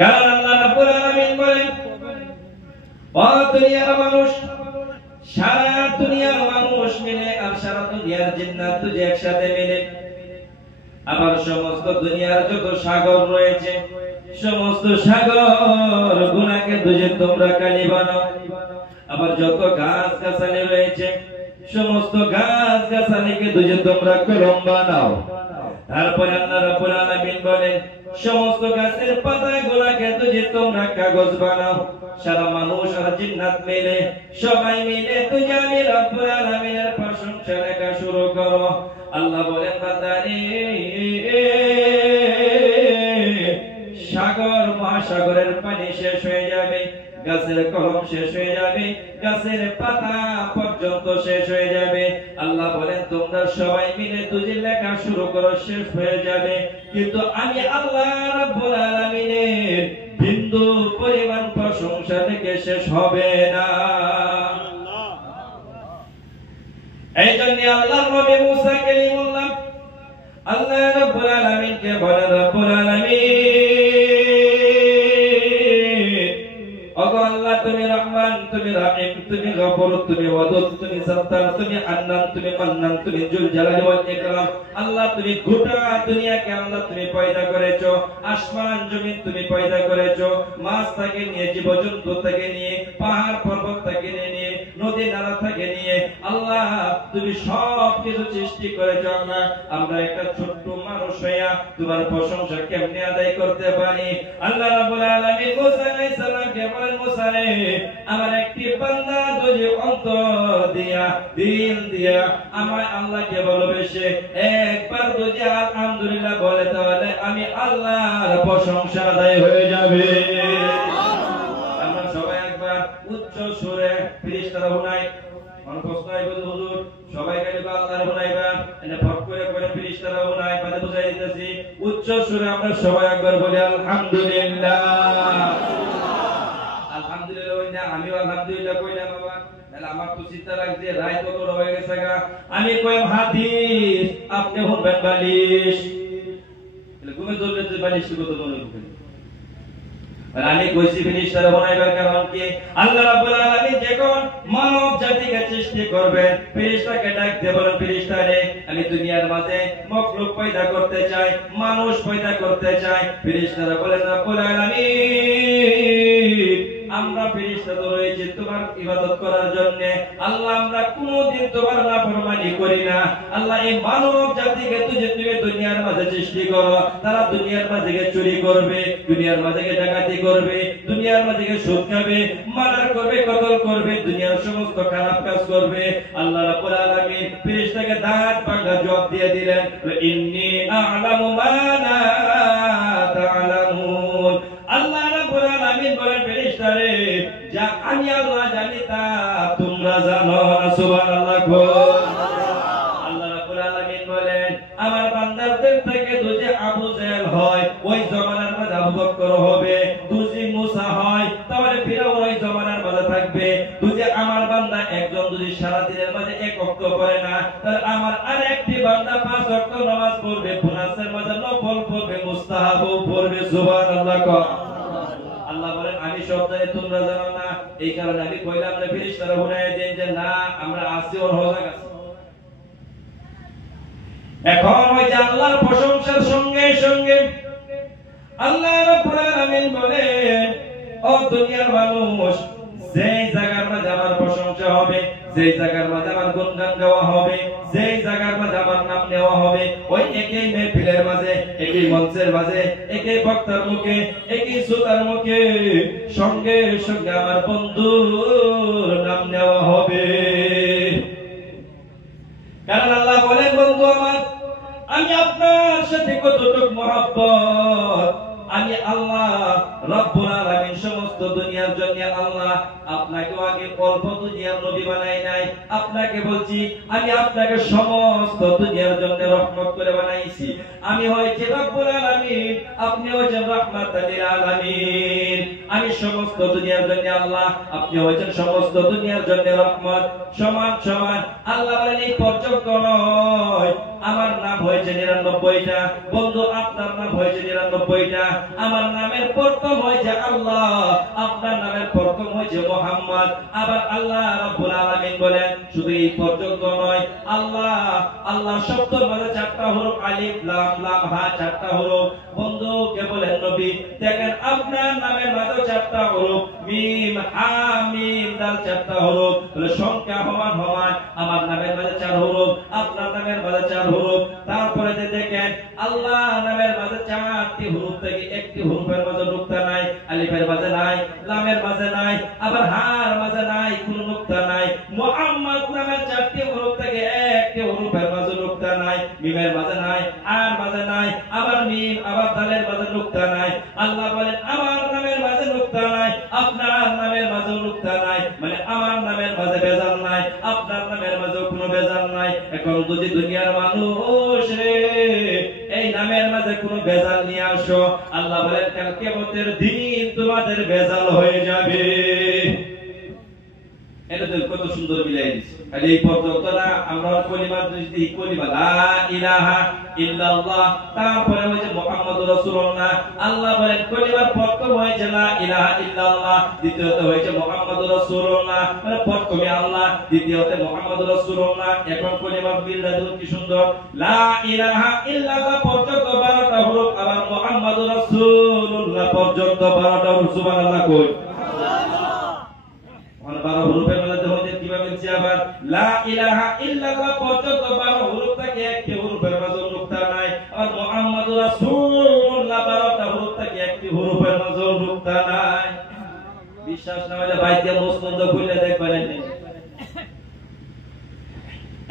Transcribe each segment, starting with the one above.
কারণ আল্লাহ রাব্বুল আলামিন বলেন, ও দুনিয়ার মানুষ, সারা দুনিয়ার মানুষ মিলে আর সারা দুনিয়ার জিন্নাত যদি একসাথে মিলে, আবার সমস্ত দুনিয়ার যত সাগর রয়েছে, সমস্ত সাগর গুনাহকে যদি তোমরা কালি বানাও, আবার যত গাছ গাছালি রয়েছে, সমস্ত গাছ গাছালিকে যদি তোমরা কলম বানাও, তারপরে আল্লাহ রাব্বুল আলামিন বলেন, সমস্ত গাছের পাতাগুলোকে যদি তোমরা কাগজ বানাও, সারা মানুষ আর জিন্নাত মিলে সবাই মিলে তুমি আমি রাব্বুল আলামিনের প্রশংসা লেখা শুরু করো। আল্লাহ বলেন, বান্দারে, সাগর মহাসাগরের পানি শেষ হয়ে যাবে, গাছের কলম শেষ হয়ে যাবে, গাছের পাতা পর্যন্ত শেষ হয়ে যাবে। আল্লাহ বলেন, তোমরা সবাই মিলে তুজি লেখা শুরু করো, শেষ হয়ে যাবে, কিন্তু আমি আল্লাহ রাব্বুল আলামিনের বিন্দু পরিমাণ প্রশংসা থেকে শেষ হবে না। এই জন্য আল্লাহর নবী মুসা কালিমুল্লাহ আল্লাহ রাব্বুল আলামিনকে বলেন, রাব্বুল আলামিন, ওগো আল্লাহ, তুমি রহমান, তুমি রহিম, তুমি গফুর, তুমি ওয়াদুদ, তুমি সত্তার, তুমি আন্নান, তুমি মান্নান, তুমি জুল জালালি ওয়াল ইকরাম। আল্লাহ, তুমি গোটা দুনিয়াকে আল্লাহ তুমি পয়দা করেছো, আসমান জমিন তুমি পয়দা করেছো, মাছ থেকে নিয়ে, জীবজন্তু থেকে নিয়ে, পাহাড় পর্বত থেকে নিয়ে, নদী নালা থেকে নিয়ে, আল্লাহ তুমি সব কিছু সৃষ্টি করেছো। আল্লাহ, আমরা একটা ছোট্ট মানুষ হইয়া তোমার প্রশংসা কেমনে আদায় করতে পারি? আল্লাহ রাব্বুল আলামিন মুসা আলাইহিস সালামকে বলেন, মুসা রে, আমার একটি বান্দা যদি অন্তর দিয়া, দিল দিয়া আমার আল্লাহকে ভালোবেসে একবার যদি আলহামদুলিল্লাহ বলে, তাহলে আমি আল্লাহর প্রশংসা আদায় হয়ে যাবে। আমরা সবাই একবার উচ্চ সুরে ফেরেশতারা হুনাই প্রশ্নই বলে, হুজুর সবাই গেলে আল্লাহর হুনাইবার এনে ফট করে করে ফেরেশতারা হুনাই পাতে বুঝাই দিতেছি, উচ্চ সুরে আমরা সবাই একবার বলি আলহামদুলিল্লাহ। আলহামদুলিল্লাহ হই না, আমিও আলহামদুলিল্লাহ কই না বাবা, তাহলে আমার তো চিন্তা লাগছে রায় কত হয়ে গেছে গা। আমি কইম হাদিস, আপনি শুনবেন বালিশ, তাহলে ঘুমে ধরলে তো বালিশ কত মনে করবেন। আর আমি কইছি ফেরেশতারা বানাইবার কারণ কি? আল্লাহ রাব্বুল আলামিন যখন মানব জাতিকে সৃষ্টি করবেন, ফেরেশতাকে ডাক দিয়ে বলেন, ফেরেশতা রে, আমি দুনিয়ার মাঝে মখলুক পয়দা করতে চাই, মানুষ পয়দা করতে চাই। ফেরেশতারা বলেন, রাব্বুল আলামিন, আমরা ফেরেশতা তো রয়েছে তোমার ইবাদত করার জন্য। আল্লাহ, আমরা কোনদিন তোমার নাফরমানি করি না। আল্লাহ, এই মানব জাতিকে তুমি দুনিয়ার মাঝে সৃষ্টি করো, তারা দুনিয়ার মাঝে চুরি করবে, দুনিয়ার মাঝে ডাকাতি করবে, দুনিয়ার মাঝে সুদ খাবে, মার্ডার করবে, কতল করবে, দুনিয়ার সমস্ত খারাপ কাজ করবে। আল্লাহ রাব্বুল আলামিন ফেরেশতাকে দাঁত ভাঙা জবাব দিয়ে দিলেন, ইন্নী আ'লামু মা লা তা'লামুন। আল্লাহ রাব্বুল আলামিন বলেন, ফেরেশতা রে, যা আমি আল্লাহ জানি তা তোমরা জানো না। সুবহানাল্লাহ। আল্লাহ রাব্বুল আলামিন বলেন, আমার বান্দাদের থেকে যদি আবু জেহেল হয়, ওই জমানার মাঝে আবু বকর হবে, যদি মুসা হয়, তাহলে ফিরআউন ওই জমানার মাঝে থাকবে। যদি আমার বান্দা একজন যদি সারা দিনের মাঝে এক ওয়াক্ত পড়ে না, তাহলে আমার আরেকটি বান্দা 5 ওয়াক্ত নামাজ পড়বে, বোনাসের মাঝে নফল পড়বে, মুস্তাহাবও পড়বে। সুবহানাল্লাহ। আল্লাহ বলেন, আমি সব জানি, তোমরা জানো না, এই কারণে আমি কইলাম না ফেরেশতারা হুনায় দেন যে না, আমরা আসি ওর হজা গেছে। এখন ওই যে আল্লাহর প্রশংসার সঙ্গে সঙ্গে আল্লাহ রাব্বুল আলামিন বলেন, ও দুনিয়ার মানুষ, যেই জায়গার মাঝে আমার প্রশংসা হবে, যেই জায়গার মাঝে আমার গুণগান গাওয়া হবে, যেই জায়গার মাঝে আমার নাম নেওয়া হবে, ওই একই মেহফিলের মাঝে, একই মঞ্চের মাঝে, একই বক্তার মুখে, একই শ্রোতার মুখে সঙ্গে সঙ্গে আমার বন্ধুর নাম নেওয়া হবে। কারণ আল্লাহ বলেন, বন্ধু আমার, আমি আপনার সাথে কতটুকু মহব্বত, আমি আল্লাহ রাব্বুল আলামিন সমস্ত দুনিয়ার জন্য আল্লাহ আপনাকে আগে অল্প দুনিয়ার নবী বানাই নাই। আপনাকে বলছি, আমি আপনাকে সমস্ত দুনিয়ার জন্য রহমত করে বানাইছি। আমি হয়েছি রাব্বুল আলামিন, আপনি হয়েছেন রাহমাতুল লিল আলামিন। আমি সমস্ত দুনিয়ার জন্য আল্লাহ, আপনি হয়েছেন সমস্ত দুনিয়ার জন্য রহমত। সমান সমান। আল্লাহ বলেন, এই পর্যন্ত নয়, আমার নাম হয়েছে 99টা, বন্ধু আপনার নাম হয়েছে 99টা। আমার নামের প্রথম হয়েছে আল্লাহ, আপনার নামের প্রথম হয়েছে মুহাম্মদ। আবার আল্লাহ রাব্বুল আলামিন বলেন শুধু এই পর্যন্ত নয়, আল্লাহ শব্দের মাঝে 4টা হরফ আলিফ লাম লাম হা 4টা হরফ। বন্ধু কে বলেন নবী, দেখেন আপনার নামের মাঝে 4টা হরফ, মিম হা মিম দাল 4টা হরফ, তাহলে সংখ্যা সমান সমান। আমার নামের মাঝে 4 হরফ, আপনার নামের মাঝে 4 হরফ। তারপরে যে দেখেন আল্লাহ নামের মাঝে 4টি হরফ থেকে একটি হরফের মাঝে নুক্তা নাই, আলিফের মাঝে নাই, লামের মাঝে নাই, আবার হার মাঝে নাই, কোনো নুক্তা নাই। মুহাম্মদ নামের 4টি হরফ থেকে একটি হরফের মাঝে নুক্তা নাই, মিমের মাঝে নাই, আর মাঝে নাই, আবার মিম আবার দালের মাঝে নুক্তা নাই। আল্লাহ বলেন আমার নামের মাঝে নুক্তা নাই, আপনার নামের মাঝে নুক্তা নাই, মানে আমার নামের মাঝে বেজাল নাই, আপনার নামের মাঝে কোনো বেজাল নাই। এখন যদি দুনিয়ার মানুষ রে এই নামের মাঝে কোনো বেজাল নিয়ে আসো, আল্লাহ বলেন কাল কিয়ামতের দিন তোমাদের বেজাল হয়ে যাবে। এটা তো কত সুন্দর মিলাই দিছে। খালি এই পর্যন্ত না, আমরা কলিমা যদি কলিমা লা ইলাহা ইল্লাল্লাহ, তারপরে হচ্ছে মুহাম্মাদুর রাসূলুল্লাহ। আল্লাহ বলেন কলিমার প্রথম হয়েছে লা ইলাহা ইল্লাল্লাহ, দ্বিতীয়ত হয়েছে মুহাম্মাদুর রাসূলুল্লাহ, মানে প্রথমে আল্লাহ, দ্বিতীয়তে মুহাম্মাদুর রাসূলুল্লাহ। এখন কলিমার মিলটা দেখুন কি সুন্দর, লা ইলাহা ইল্লাল্লাহ পর্যন্ত 12টা হরফ, আবার মুহাম্মাদুর রাসূলুল্লাহ পর্যন্ত 12টা হরফ। সুবহানাল্লাহ কই 12 হরফের মধ্যে হচ্ছে কিভাবে মিলছে। আবার লা ইলাহা ইল্লাল্লাহ পর্যন্ত 12 হরফ থেকে একটি হরফের মাঝে নুক্তা নাই, আর মুহাম্মাদুর রাসূলুল্লাহ 12টা হরফ থেকে একটি হরফের মাঝে নুক্তা নাই। বিশ্বাস না হলে বাইতে মুসলিম খুলে দেখবেন।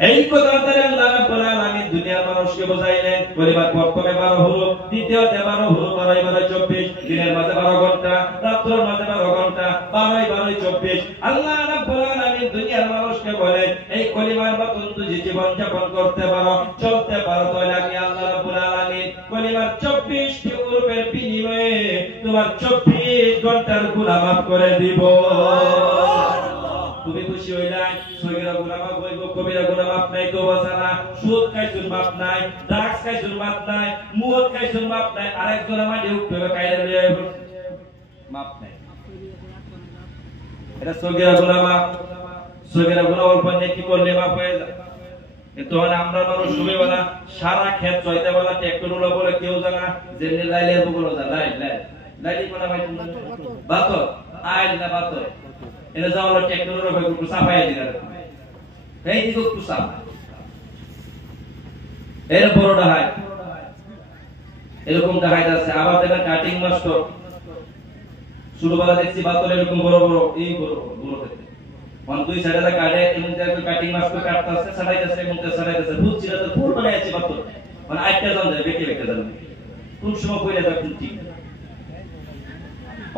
এই কথাটা আল্লাহ রাব্বুল আলামিন দুনিয়ার মানুষকে বোঝাইলেন। কলিমার প্রথমে 12 হরফ, দ্বিতীয়তে 12 হরফ, 12 12 24, দিনের মাঝে 12 ঘন্টা, রাতের মাঝে 12 ঘন্টা, 12 12 24। আল্লাহ রাব্বুল আলামিন দুনিয়ার মানুষকে বলেন এই কলিমার মতন তুই জীবন যাপন করতে পারো, চলতে পারো, তাহলে আমি আল্লাহ রাব্বুল আলামিন কলিমার 24টি হরফের বিনিময়ে তোমার 24 ঘন্টার গুনাহ মাফ করে দিব। তুমি খুশি হইলাই? সগীরা গুনাহ মাফ হইব, কবিরা গুনাহ মাফ নাই, তওবা ছাড়া। সুদ খাইছুন মাফ নাই, ড্রাগস খাইছুন মাফ নাই, মদ খাইছুন মাফ নাই, আরেকজন আমাদের উঠবে কাইরা লইয়া মাফ নাই। এটা সগীরা গুনাহ মাফ। সগীরা গুনাহ অল্প নেকি করলে মাফ হয়ে যায়। কিন্তু আমরা মানুষ শুবে বলা সারা ক্ষেত চইতে বলা ট্রাক্টরগুলো বলে কেউ জানা যে লাইলের বগুলো যা লাইলি কোনা ভাই বাতর আইল না বাতর এটা যাওয়ার ট্রাক্টরের উপর একটু সাফাই দিলা এই দিকে একটু সাফ এর বড়টা হয় এরকম দেখাই যাচ্ছে। আবার দেখেন কাটিং মাস্টার ছোটবেলা দেখছি বাতর এরকম বড় বড় এই বড় বড় দেখতে মানে দুই সাইডে কাটে এবং কাটিং মাস্টার কাটতাছে সারাইতেছে এবং সারাইতেছে ফুল চিরাতে ফুল বানাইছে বাতর মানে আইটা জান যায় বেঁকে বেঁকে জান কোন সময় কইরা যা ঠিক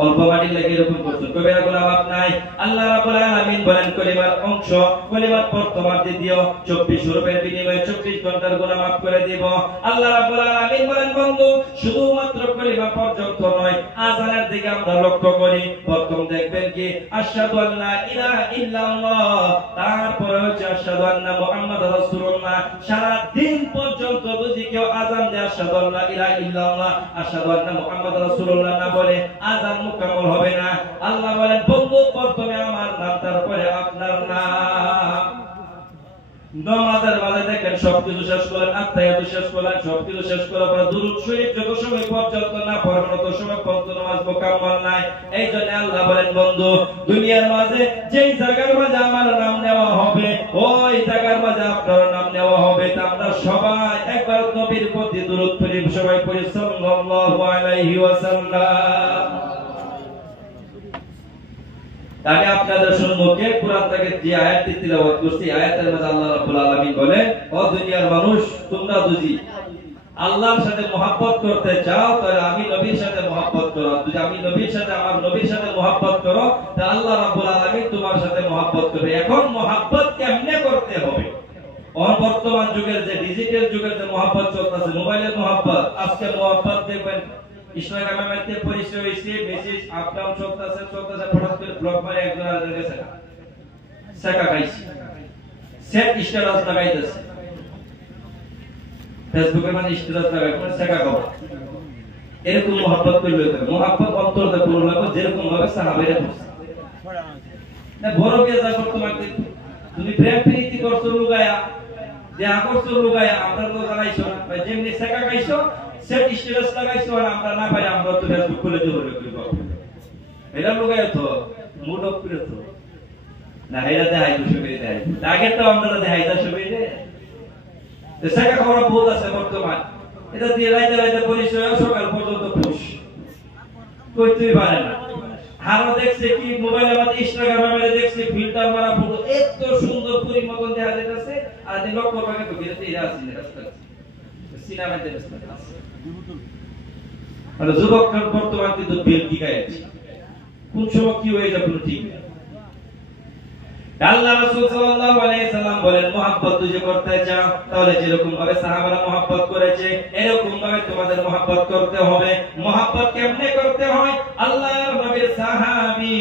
অল্প মাটি লাগে এরকম করছেন কবিরা গুনাহ মাফ নাই। আল্লাহ রাব্বুল আলামিন বলেন কলিমার অংশ কলিমার প্রথম আর দ্বিতীয় 24 হরফের বিনিময়ে 24 ঘন্টার গুনাহ মাফ করে দিব। আল্লাহ রাব্বুল আলামিন বলেন বন্ধু শুধুমাত্র কলিমা পর্যন্ত নয় আযানের দিকে আমরা লক্ষ্য করি। প্রথম দেখবেন কি আশহাদু আল্লা ইলাহা ইল্লাল্লাহ, তারপরে হচ্ছে আশহাদু আন্না মুহাম্মাদুর রাসূলুল্লাহ। সারা দিন পর্যন্ত যদি কেউ আযান দেয় আশহাদু আল্লা ইলাহা ইল্লাল্লাহ আশহাদু আন্না মুহাম্মাদুর রাসূলুল্লাহ না বলে আযান মুকাম্মল হবে না। আল্লাহ বলেন বন্ধু প্রথমে আমার নাম তারপরে আপনার নাম। নামাজের মাঝে দেখেন সবকিছু শেষ করেন, আত্তাহিয়াতু শেষ করেন, সবকিছু শেষ করার পর দুরূদ শরীফ যত সময় পর্যন্ত না পড়েন তত সময় পর্যন্ত নামাজ মুকাম্মল নাই। এই জন্য আল্লাহ বলেন বন্ধু দুনিয়ার মাঝে যেই জায়গার মাঝে আমার নাম নেওয়া হবে ওই জায়গার মাঝে আপনার নাম নেওয়া হবে। তা আমরা সবাই একবার নবীর প্রতি দুরূদ পড়ি, সবাই পড়ি সাল্লাল্লাহু আলাইহি ওয়াসাল্লাম। আমি আপনাদের সম্মুখে কুরআন থেকে যে আয়াতটি তিলাওয়াত করছি আয়াতের মধ্যে আল্লাহ রাব্বুল আলামিন বলেন ও দুনিয়ার মানুষ তোমরা যদি আল্লাহর সাথে মহব্বত করতে চাও তাহলে আমি নবীর সাথে মহব্বত করো। যদি আমি নবীর সাথে আমার নবীর সাথে মহব্বত করো তাহলে আল্লাহ রাব্বুল আলামিন তোমার সাথে মহব্বত করবে। এখন মহব্বত কেমনে করতে হবে? বর্তমান যুগের যে ডিজিটাল যুগের যে মহব্বত চলতেছে মোবাইলের মহব্বত, আজকে মহব্বত দেখবেন ইনস্টাগ্রামের মধ্যে পরিচয় হইছে মেসেজ আপডাউন চলতেছে হঠাৎ করে ব্লক মারে একজন আরেকজনের কাছে শেখা খাইছে সেট স্ট্যাটাস লাগাইতেছে ফেসবুকের মানে স্ট্যাটাস লাগায় কোন শেখা খাওয়া এরকম মহব্বত করলে মহব্বত অন্তরতে পূরণ হবে যেরকম ভাবে সাহাবায়ে করছে না বড় বিয়া করতে তোমাকে তুমি প্রেম প্রীতি করছো লুগায়া যে আকর্ষণ লুগায়া আমরা তো জানাইছো ভাই যেমনি শেখা গাইছো সেট স্ট্যাটাস লাগাইছো আর আমরা না পাই আমরা তো ফেসবুক খুলে দেব এটা লুগায়া তো মুড অফ করে তো না হেরা দেখাই তো সুবিধা দেয় আগে তো আমরা দেখাইতা সুবিধা তো শেখা খবর বহুত আছে বর্তমান এটা দিয়ে রাইতে রাইতে পরিচয় সকাল পর্যন্ত পুশ কইতেই পারে না হারা দেখছে কি মোবাইলের মধ্যে ইনস্টাগ্রামে দেখছে ফিল্টার মারা ফটো এত সুন্দর পরিমতন দেখা যাচ্ছে আর দিন লক্ষ্য করে তো গিরতে ইরা আছে রাস্তা সিনেমাতে রাস্তা আছে আর যুবক বর্তমান কিন্তু বেল কি গায়ছে কোন সময় কি হয়ে যাবে ঠিক না আল্লাহ রাসূল সাল্লাল্লাহু আলাইহি সাল্লাম বলেন মহব্বত যদি করতে চাও তাহলে যেরকম ভাবে সাহাবারা মহব্বত করেছে এরকম ভাবে তোমাদের মহব্বত করতে হবে মহব্বত কেমনে করতে হয় আল্লাহর নবীর সাহাবী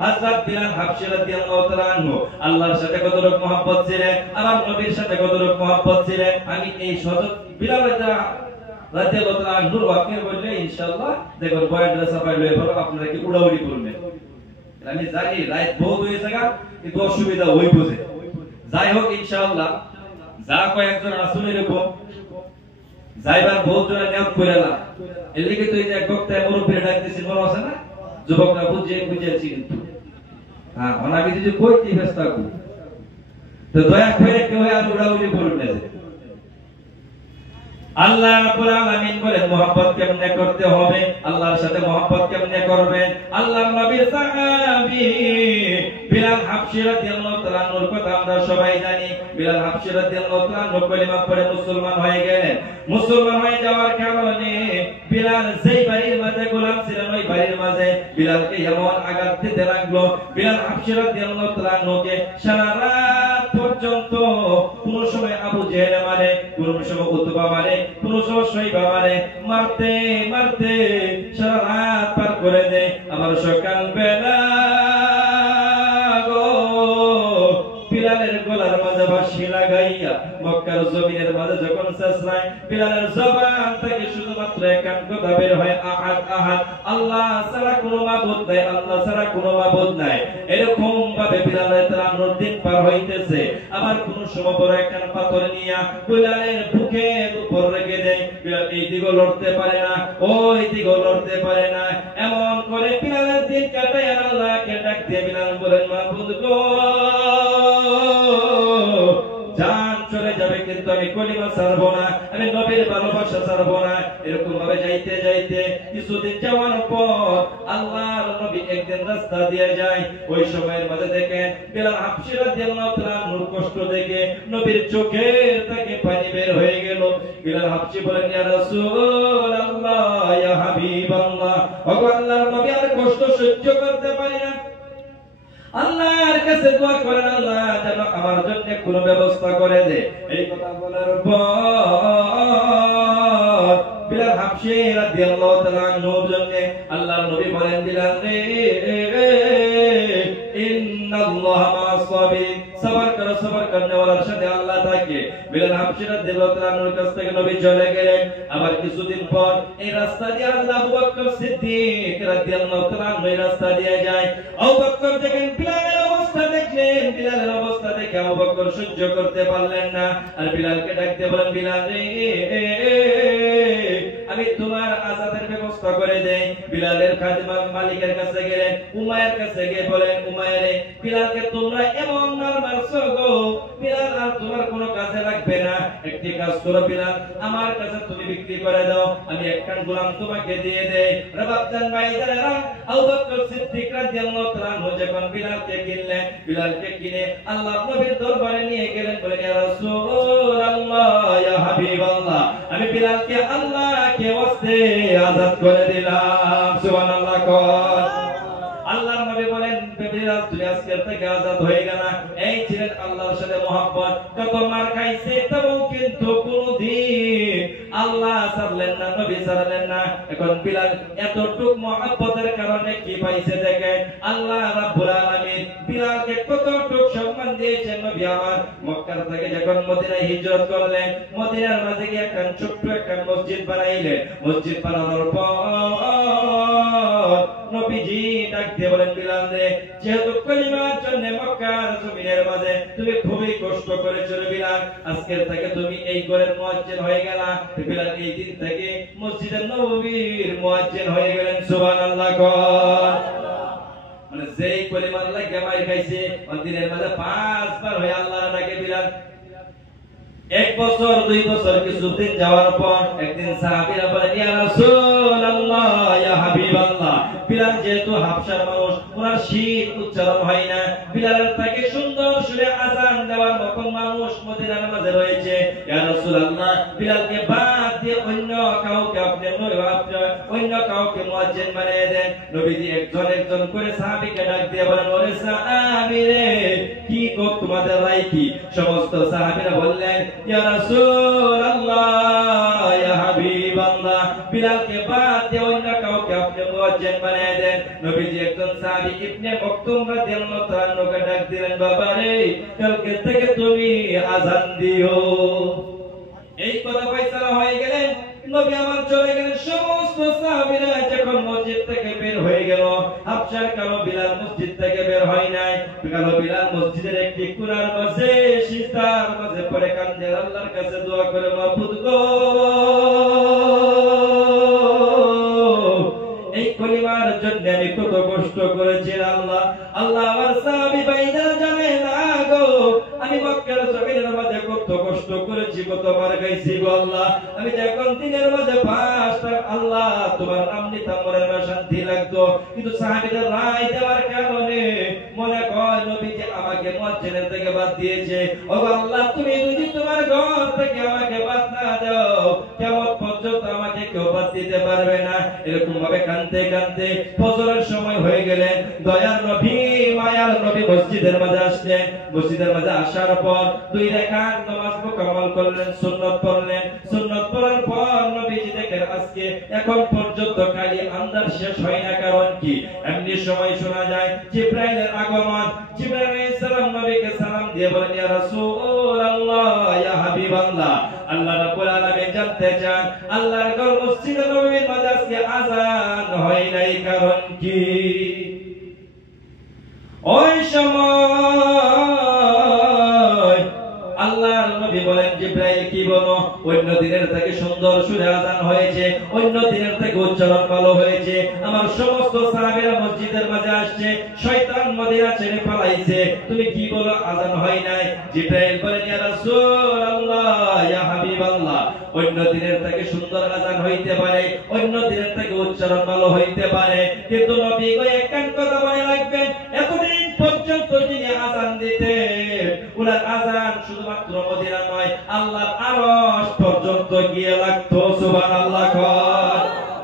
হযরত বিলাল হাবশী রাদিয়াল্লাহু তাআলা আনহু আল্লাহর সাথে কতটুকু মহব্বত ছিলেন আমার নবীর সাথে কতটুকু মহব্বত ছিলেন আমি এই সদর বিলাল রাদিয়াল্লাহু তাআলা আনহুর ওয়াক্য বললে ইনশাআল্লাহ দেখুন পয়েন্টটা সাফাই লয়ে পড়ো আপনারা কি উড়াউড়ি করবেন আমি জানি রাত বহুত হয়ে থাকা কিন্তু অসুবিধা হই বুঝে যাই হোক ইনশাআল্লাহ যা কয়েকজন আসলে এরকম যাইবার বহুত জন নিয়ত কইরালা এর লিগে তো এই যে এক বক্তায় মুরব্বিরা ডাকতেছেন মনে আছে না যুবকরা বুঝেছি কিন্তু হ্যাঁ অনাবি যদি কইতে ব্যস্ত থাকো তো দয়া করে কেউ আর উড়াউড়ি করবেন না আল্লাহ রাব্বুল আলামিন বলেন মহব্বত কেমনে করতে হবে আল্লাহর সাথে মহব্বত কেমনে করবেন আল্লাহর নবীর সাহাবী বিলাল হাবশী রাদিয়াল্লাহু তাআলা আনহুর কথা আমরা সবাই জানি বিলাল হাবশী রাদিয়াল্লাহু তাআলা আনহু কলিমা পড়ে মুসলমান হয়ে গেলেন মুসলমান হয়ে যাওয়ার কারণে বিলাল যেই বাড়ির মাঝে গোলাম ছিলেন ওই বাড়ির মাঝে বিলালকে এমন আঘাত দিতে লাগলো বিলাল হাবশী রাদিয়াল্লাহু তাআলা আনহুকে সারা রাত পর্যন্ত কোন সময় আবু জেহেল মারে কোন সময় উতবা মারে কোন সময় শৈবা মারে মারতে মারতে সারা রাত পার করে দেয় আবার সকাল বেলা বিলালের গলার মাঝে বাঁশি লাগাইয়া মক্কার জমিনের মাঝে যখন চেঁচায় বিলালের জবান থেকে শুধুমাত্র একখান কথা বের হয় আহাদ আহাদ আল্লাহ ছাড়া কোনো মাবুদ নাই আল্লাহ ছাড়া কোনো মাবুদ নাই এরকম ভাবে বিলালের তার দিন পার হইতেছে আবার কোন সময় বড় একখান পাথর নিয়া বিলালের বুকের উপর রেখে দেয় বিলাল এই দিকে লড়তে পারে না ওই দিকে লড়তে পারে না এমন করে বিলালের দিন কাটায় আর আল্লাহকে ডাক দিয়ে বিলাল বলেন মাবুদ গো জান চলে যাবে কিন্তু আমি কলিমা ছাড়বো না আমি নবীর ভালোবাসা ছাড়বো না এরকম ভাবে যাইতে যাইতে কিছুদিন যাওয়ার পর আল্লাহর নবী একদিন রাস্তা দিয়ে যায় ওই সময়ের মাঝে দেখেন বিলাল হাবশী রাদিয়াল্লাহু তাআলা নূর কষ্ট দেখে নবীর চোখের থেকে পানি বের হয়ে গেল বিলাল হাবশী বলেন ইয়া রাসূলুল্লাহ ইয়া হাবিবাল্লাহ ওগো আল্লাহর নবী আর কষ্ট সহ্য করতে পারি না আল্লাহর কাছে দোয়া করেন আল্লাহ যেন আমার জন্য কোন ব্যবস্থা করে দে এই কথা বলার পর বিলাল হাবশী রাদিয়াল্লাহু তাআলা আনহুর জন্য আল্লাহর নবী বলেন বিলাল রে ইন্নাল্লাহা মা'আস সাবিরিন সবর করনে ওয়ালার সাথে আল্লাহ থাকে বিলাল হাবশী রাদিয়াল্লাহু তাআলা আনহুর কাছ থেকে নবী চলে গেলেন আবার কিছুদিন পর এই রাস্তা দিয়ে আবু বকর সিদ্দিক রাদিয়াল্লাহু তাআলা আনহু এই রাস্তা দিয়ে যায় আবু বকর দেখেন বিলালের অবস্থা দেখলেন বিলালের অবস্থা দেখে আবু বকর সহ্য করতে পারলেন না আর বিলালকে ডাকতে বলেন বিলাল রে আমি তোমার আযাদের ব্যবস্থা করে দেই বিলালের খাদিম মালিকের কাছে গেলেন উমাইয়ার কাছে গিয়ে বলেন উমাইয়া রে বিলালকে তোমরা এমন মারছো গো বিলাল আর তোমার কোনো কাজে লাগবে না একটি কাজ করো বিলাল আমার কাছে তুমি বিক্রি করে দাও আমি একখান গোলাম তোমাকে দিয়ে দেই রবাবজান ভাইজানেরা আবু বকর সিদ্দিক রাদিয়াল্লাহু তাআলা আনহু যখন বিলালকে কিনলেন বিলালকে কিনে আল্লাহর নবীর দরবারে নিয়ে গেলেন বলেন ইয়া রাসূলুল্লাহ ইয়া হাবিবাল্লাহ আমি বিলালকে আল্লাহকে ওয়াস্তে আযাদ করে দিলাম সুবহানাল্লাহ কর আল্লাহর নবী বলেন বিলাল তুমি আজকে থেকে আযাদ হয়ে গেল এই ছিলেন আল্লাহর সাথে মহব্বত কত মার খাইছে তবু কিন্তু কোনদিন আল্লাহ ছাড়লেন না নবী ছাড়লেন না এখন বিলাল এতটুক মহব্বতের কারণে কি পাইছে দেখেন আল্লাহ রাব্বুল আলামিন বিলালকে কতটুকু সম্মান দিয়েছেন নবী আমার। মক্কা থেকে যখন মদিনায় হিজরত করলেন, মদিনার মাঝে গিয়ে একটা ছোট্ট একটা মসজিদ বানাইলেন। মসজিদ বানানোর পর নবীজি ডাক দিয়ে বলেন, বিলাল রে, যেহেতু কলিমার জন্য মক্কার জমিনের মাঝে তুমি খুবই কষ্ট করেছো রে বিলাল, আজকের থেকে তুমি এই ঘরের মুয়াজ্জিন হয়ে গেলা। বিলাল এই দিন থেকে মসজিদে নববীর মুয়াজ্জিন হয়ে গেলেন। সুবহানাল্লাহ। মানে যেই কলিমার লাগে মাই খাইছে দিনের মাঝে 5 বার হয়ে আল্লাহর ডাকে বিলাল। 1 বছর 2 বছর কিছুদিন যাওয়ার পর একদিন সাহাবীরা বলেন, ইয়া রাসূলুল্লাহ, ইয়া হাবিবাল্লাহ, বিলাল যেহেতু হাবশার মানুষ, ওনার শীত উচ্চারণ হয় না, বিলালের থেকে সুন্দর সুরে আযান দেওয়ার মতো মানুষ মদিনার মাঝে রয়েছে। ইয়া রাসূলুল্লাহ, বিলালকে বাদ দিয়ে অন্য কাউকে আপনি অন্য কাউকে মুয়াজ্জিন বানিয়ে দেন। নবীজি একজন একজন করে সাহাবীকে ডাক দিয়ে বলেন, ওরে সাহাবী রে, কি গো তোমাদের রায় কি? সমস্ত সাহাবীরা বললেন, ইয়া রাসূলুল্লাহ, ইয়া হাবিবাল্লাহ, বিলালকে বাদ দিয়ে অন্য কাউকে আপনি মুয়াজ্জিন বানিয়ে দেন। নবীজি একজন সাহাবী ইবনে মকতুম রাদিয়াল্লাহু তাআলা কে ডাক দিলেন, বাবা রে, কালকে থেকে তুমি আযান দিও। এই কথা ফয়সালা হয়ে গেলেন, নবী আমার চলে গেলেন। সমস্ত সাহাবীরা যখন মসজিদ থেকে বের হয়ে গেল, হাবশার কালো বিলাল মসজিদ থেকে বের হয় নাই। কালো বিলাল মসজিদের একটি কোণার মাঝে সিজদার মাঝে পড়ে কান্দে, আল্লাহর কাছে দোয়া করে, মাবুদ গো, এই কলিমার জন্য আমি কত কষ্ট করেছি আল্লাহ। আল্লাহ আমার সাহাবী ভাইরা জানে না গো, আমি মক্কার জমিনের মাঝে কত কষ্ট করেছি, কত মার খাইছি গো আল্লাহ। আমি যখন দিনের মাঝে 5টা আল্লাহ তোমার নাম নিতাম, মনের মাঝে শান্তি লাগতো, কিন্তু সাহাবীদের রায় দেওয়ার কারণে মনে হয় নবীজি আমাকে মুয়াজ্জিনের থেকে বাদ দিয়েছে। ও আল্লাহ, তুমি যদি তোমার ঘর থেকে আমাকে বাদ না দাও, কিয়ামত পর্যন্ত আমাকে কেউ বাদ দিতে পারবে না। এরকম ভাবে কাঁদতে কাঁদতে ফজরের সময় হয়ে গেলেন। দয়ার নবী, মায়ার নবী মসজিদের মাঝে আসলেন। মসজিদের মাঝে আসার পর 2 রাকাত নামাজ মুকম্মল করলেন, সুন্নাত পড়লেন। সুন্নাত পড়ার পর নবীজি দেখেন আজকে এখন পর্যন্ত খালি আন্দাজ শেষ হয় না। কারণ কি? এমনি সময় শোনা যায় জিবরাইলের আগমন। জিবরাইল আলাইহিস সালাম নবীকে সালাম দিয়ে বলেন, ইয়া রাসূলুল্লাহ, ইয়া হাবিবাল্লাহ, আল্লাহ রাব্বুল আলামিন জানতে চান আল্লাহর ঘর মসজিদে নববীর মাঝে আজকে আযান হয় নাই, কারণ কি? ওই সময় আল্লাহর নবী বলেন, জিবরাইল কি বলো? অন্য দিনের থেকে সুন্দর সুরে আযান হয়েছে, অন্য দিনের থেকে উচ্চারণ ভালো হয়েছে। আমার সমস্ত সাহাবীরা মসজিদের মাঝে আসছে, শয়তান মদিনা ছেড়ে পালাইছে, তুমি কি বলো আযান হয় নাই? জিবরাইল বলেন, ইয়া রাসূলুল্লাহ, ইয়া হাবিবাল্লাহ, অন্য দিনের থেকে সুন্দর আযান হইতে পারে, অন্য দিনের থেকে উচ্চারণ ভালো হইতে পারে, কিন্তু নবী গো একখান কথা মনে রাখবেন, এতদিন পর্যন্ত যিনি আযান দিতেন, ওনার আযান শুধুমাত্র মদিনা নয়, আল্লাহর আরশ পর্যন্ত গিয়ে লাগতো। সুবহানাল্লাহ।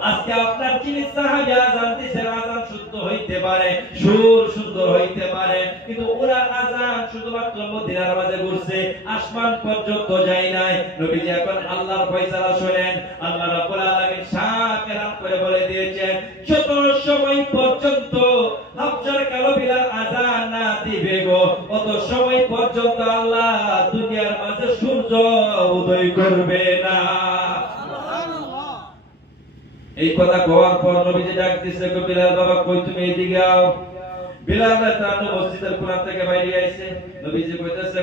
আজকে আপনার যিনি সাহাবী আযান দিতেন, আযান শুদ্ধ হইতে পারে, সুর শুদ্ধ হইতে পারে, কিন্তু ওনার আযান শুধুমাত্র মদিনার মাঝে ঘুরছে, আসমান পর্যন্ত যায় নাই। নবীজি এখন আল্লাহর ফয়সালা শুনেন। আল্লাহ রাব্বুল আলামিন সাফ এলান করে বলে দিয়েছেন, যত সময় পর্যন্ত হাবশার কালো বিলাল আযান না দিবে গো, অত সময় পর্যন্ত আল্লাহ দুনিয়ার মাঝে সূর্য উদয় করবে না। এই কথা কওয়ার পর নবীজি ডাক দিছে, বিলাল বাবা কই তুমি? এদিকে আও। বিলাল রাতানো মসজিদের কোণা থেকে বাইরে আইছে। নবীজি কইতেছে,